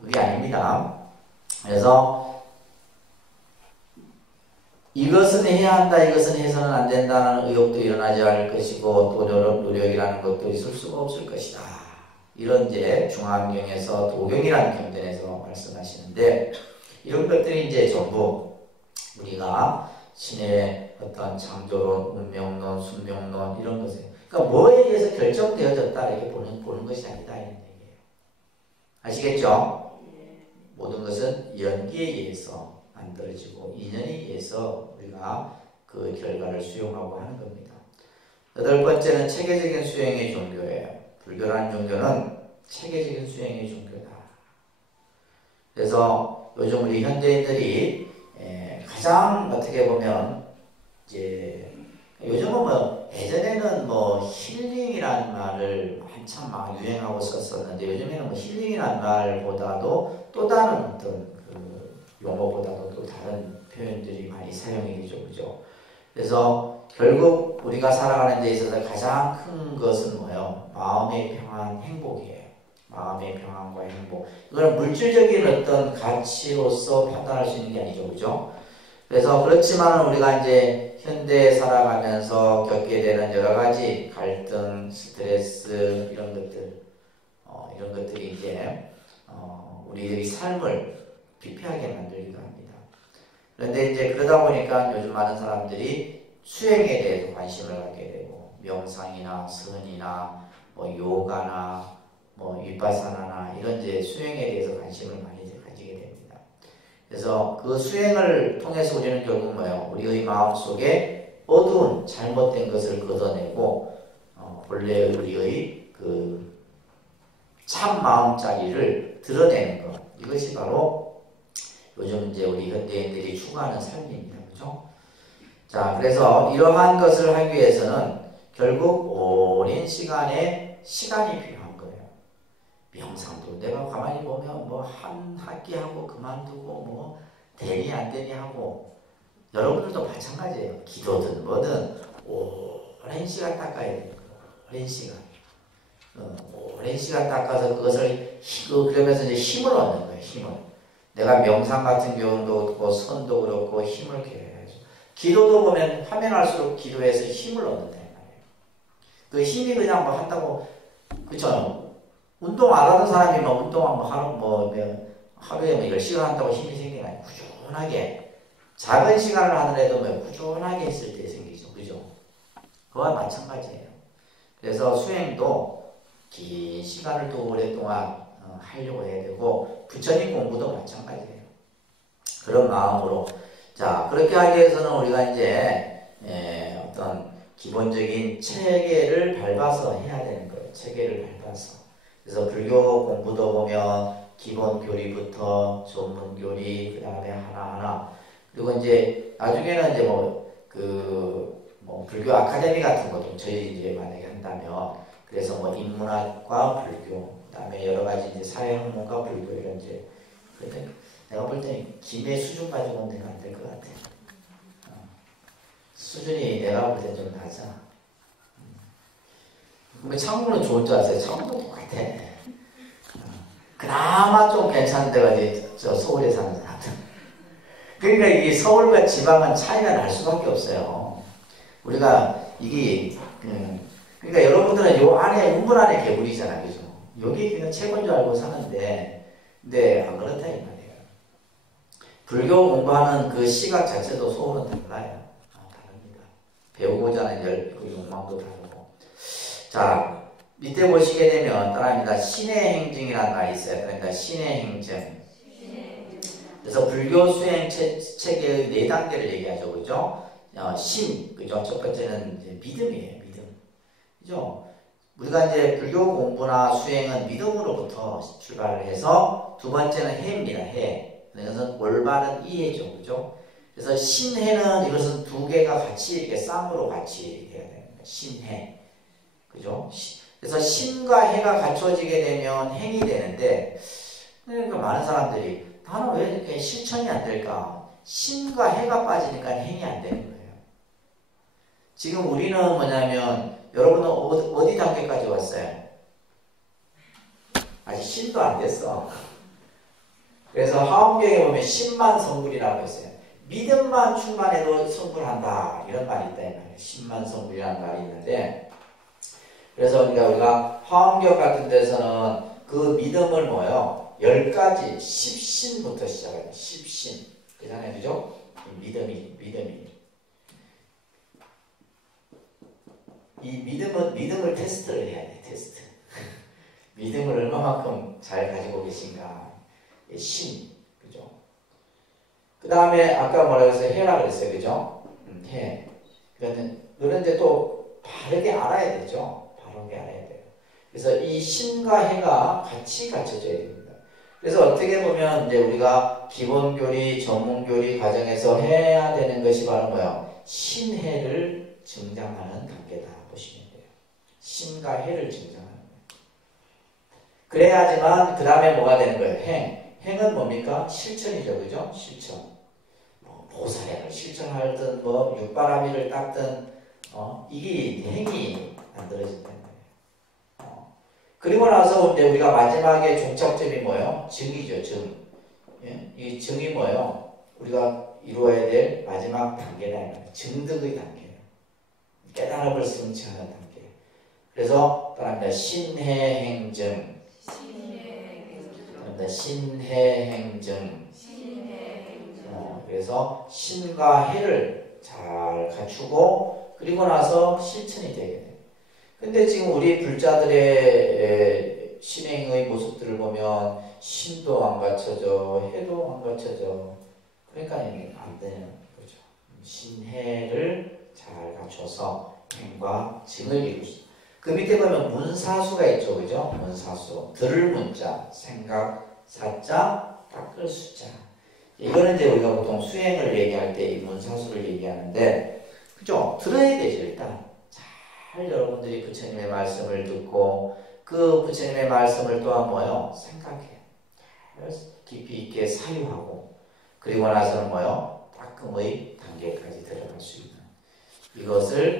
그게 아닙니다. 그래서 이것은 해야 한다, 이것은 해서는 안 된다는 의혹도 일어나지 않을 것이고 또 노력이라는 것도 있을 수가 없을 것이다. 이런 이제 중암경에서 도경이라는 경전에서 말씀하시는데 이런 것들이 이제 전부 우리가 신의 어떤 창조론, 운명론, 순명론 이런 것에 그러니까 뭐에 의해서 결정되어졌다 이렇게 보는 것이 아니다 이런 얘기예요. 아시겠죠? 모든 것은 연기에 의해서 만들어지고 인연에 의해서 우리가 그 결과를 수용하고 하는 겁니다. 여덟 번째는 체계적인 수행의 종교예요. 불교라는 종교는 체계적인 수행의 종교다. 그래서 요즘 우리 현대인들이 가장 어떻게 보면 이제 요즘은 뭐 예전에는 뭐 힐링이라는 말을 한참 막 유행하고 썼었는데 요즘에는 뭐 힐링이라는 말보다도 또 다른 어떤 그 용어보다도 또 다른 표현들이 많이 사용이 되죠, 그죠? 그래서 결국 우리가 살아가는 데 있어서 가장 큰 것은 뭐예요? 마음의 평안, 행복이에요. 마음의 평안과 행복. 이거는 물질적인 어떤 가치로서 판단할 수 있는 게 아니죠, 그죠? 그래서 그렇지만 우리가 이제 현대에 살아가면서 겪게 되는 여러 가지 갈등, 스트레스 이런 것들이 이제 우리의 삶을 피폐하게 만들기도 합니다. 그런데 이제 그러다 보니까 요즘 많은 사람들이 수행에 대해서 관심을 갖게 되고 명상이나 선이나 뭐 요가나 뭐 위파사나나 이런 이제 수행에 대해서 관심을 많이 가지게 됩니다. 그래서 그 수행을 통해서 우리는 결국 뭐예요? 우리의 마음 속에 어두운 잘못된 것을 걷어내고 본래 우리의 그 참 마음자리를 드러내는 것. 이것이 바로 요즘 이제 우리 현대인들이 추구하는 삶입니다. 그죠? 자, 그래서 이러한 것을 하기 위해서는 결국 오랜 시간이 필요한 거예요. 명상도 내가 가만히 보면 뭐 한 학기 하고 그만두고 뭐 되니 안 되니 하고 여러분들도 마찬가지예요. 기도든 뭐든 오랜 시간 닦아야 돼요. 오랜 시간. 오랜 시간 닦아서 그것을 그러면서 이제 힘을 얻는 거예요. 힘을. 내가 명상 같은 경우도 그렇고 선도 그렇고 힘을 기여해야죠. 기도도 보면 하면 할수록 기도해서 힘을 얻는다 말이에요. 그 힘이 그냥 뭐 한다고 그쵸? 운동 안 하던 사람이 뭐 운동한 뭐 하루에 뭐 10시간 한다고 힘이 생기는 게 아니고 꾸준하게 작은 시간을 하더라도 뭐 꾸준하게 했을 때 생기죠. 그죠? 그와 마찬가지예요. 그래서 수행도 긴 시간을 또 오랫동안 하려고 해야 되고 부처님 공부도 마찬가지예요. 그런 마음으로 자 그렇게 하기 위해서는 우리가 이제 어떤 기본적인 체계를 밟아서 해야 되는 거예요. 체계를 밟아서. 그래서 불교 공부도 보면 기본 교리부터 전문 교리 그 다음에 하나하나 그리고 이제 나중에는 이제 뭐 불교 아카데미 같은 것도 저희 이제 만약에 한다면 그래서 뭐 인문학과 불교 그다음에 여러 가지 이제 사회학문과 불교 이런 이제 그런데 내가 볼 때는 김의 수준 가지고는 내가 안 될 것 같아. 수준이 내가 볼 때 좀 낮아. 근데 창구는 좋은 줄 아세요? 창구도 똑같아. 그나마 좀 괜찮은 데가 이제 저 서울에 사는 사람들. 그러니까 이게 서울과 지방은 차이가 날 수밖에 없어요. 우리가 이게 그러니까 여러분들은 요 안에 운분 안에 개구리잖아요, 그죠? 여기 그냥 최고인 줄 알고 사는데, 근데 안 그렇다 이 말이에요. 불교 공부하는 그 시각 자체도 서울은 달라요. 다릅니다. 배우고자 하는 그 욕망도 다르고. 자, 밑에 보시게 되면 따라합니다. 신의 행증이라는 말이 있어요. 그러니까 신의 행증. 그래서 불교 수행 체계의 4단계를 얘기하죠, 그죠? 신, 그죠? 첫 번째는 이제 믿음이에요, 믿음. 그죠? 우리가 이제 불교 공부나 수행은 믿음으로부터 출발을 해서 두 번째는 해입니다. 해. 그래서 올바른 이해죠. 그죠? 그래서 신해는 이것은 두 개가 같이 이렇게 쌍으로 같이 이렇게 해야 됩니다. 신해. 그죠? 그래서 신과 해가 갖춰지게 되면 행이 되는데, 그러니까 많은 사람들이 나는 왜 이렇게 실천이 안 될까? 신과 해가 빠지니까 행이 안 되는 거예요. 지금 우리는 뭐냐면, 여러분은 어디 단계까지 왔어요? 아직 신도 안 됐어. 그래서 하원경에 보면 신만 성불이라고 했어요. 믿음만 충만해도 성불한다. 이런 말이 있다. 이 말이에요. 신만 성불이라는 말이 있는데, 그래서 우리가 화엄경 같은 데서는 그 믿음을 뭐요? 10가지 10신부터 시작해요. 10신. 그잖아요. 그죠? 믿음이. 이 믿음을 테스트를 해야 돼. 테스트. 믿음을 얼마만큼 잘 가지고 계신가. 신. 그죠? 그 다음에 아까 뭐라고 했어요? 해라 그랬어요. 그죠? 해. 그런데 또 바르게 알아야 되죠. 바르게 알아야 돼요. 그래서 이 신과 해가 같이 갖춰져야 됩니다. 그래서 어떻게 보면 이제 우리가 기본교리, 전문교리 과정에서 해야 되는 것이 바로 뭐예요? 신해를 증장하는 단계다 보시면 돼요. 신과 해를 증장하는 거예요. 그래야지만 그 다음에 뭐가 되는 거예요? 행. 행은 뭡니까? 실천이죠. 그죠? 실천. 보살행을 실천하든 육바라밀을 닦든 이게 행이 만들어진다는 거예요. 그리고 나서 이제 우리가 마지막에 종착점이 뭐예요? 증이죠. 증. 예? 이 증이 뭐예요? 우리가 이루어야 될 마지막 단계다. 증득의 단계예요. 깨달음을 성취하는 단계. 그래서 따라합니다. 신해행증. 신해행증. 그래서 신과 해를 잘 갖추고 그리고 나서 실천이 되게 돼요. 근데 지금 우리 불자들의 신행의 모습들을 보면 신도 안 갖춰져, 해도 안 갖춰져. 그러니까 안 되는 거죠. 신해를 잘 갖춰서 행과 증을 이루시. 그 밑에 보면 문사수가 있죠, 그죠? 문사수. 들을 문자, 생각, 사자, 닦을 수자. 이거는 이제 우리가 보통 수행을 얘기할 때 이 문사수를 얘기하는데, 그죠? 들어야 되죠, 일단. 잘 여러분들이 부처님의 말씀을 듣고, 그 부처님의 말씀을 또한 뭐요? 생각해요. 깊이 있게 사유하고, 그리고 나서는 뭐요? 닦음의 단계까지 들어갈 수 있는. 이것을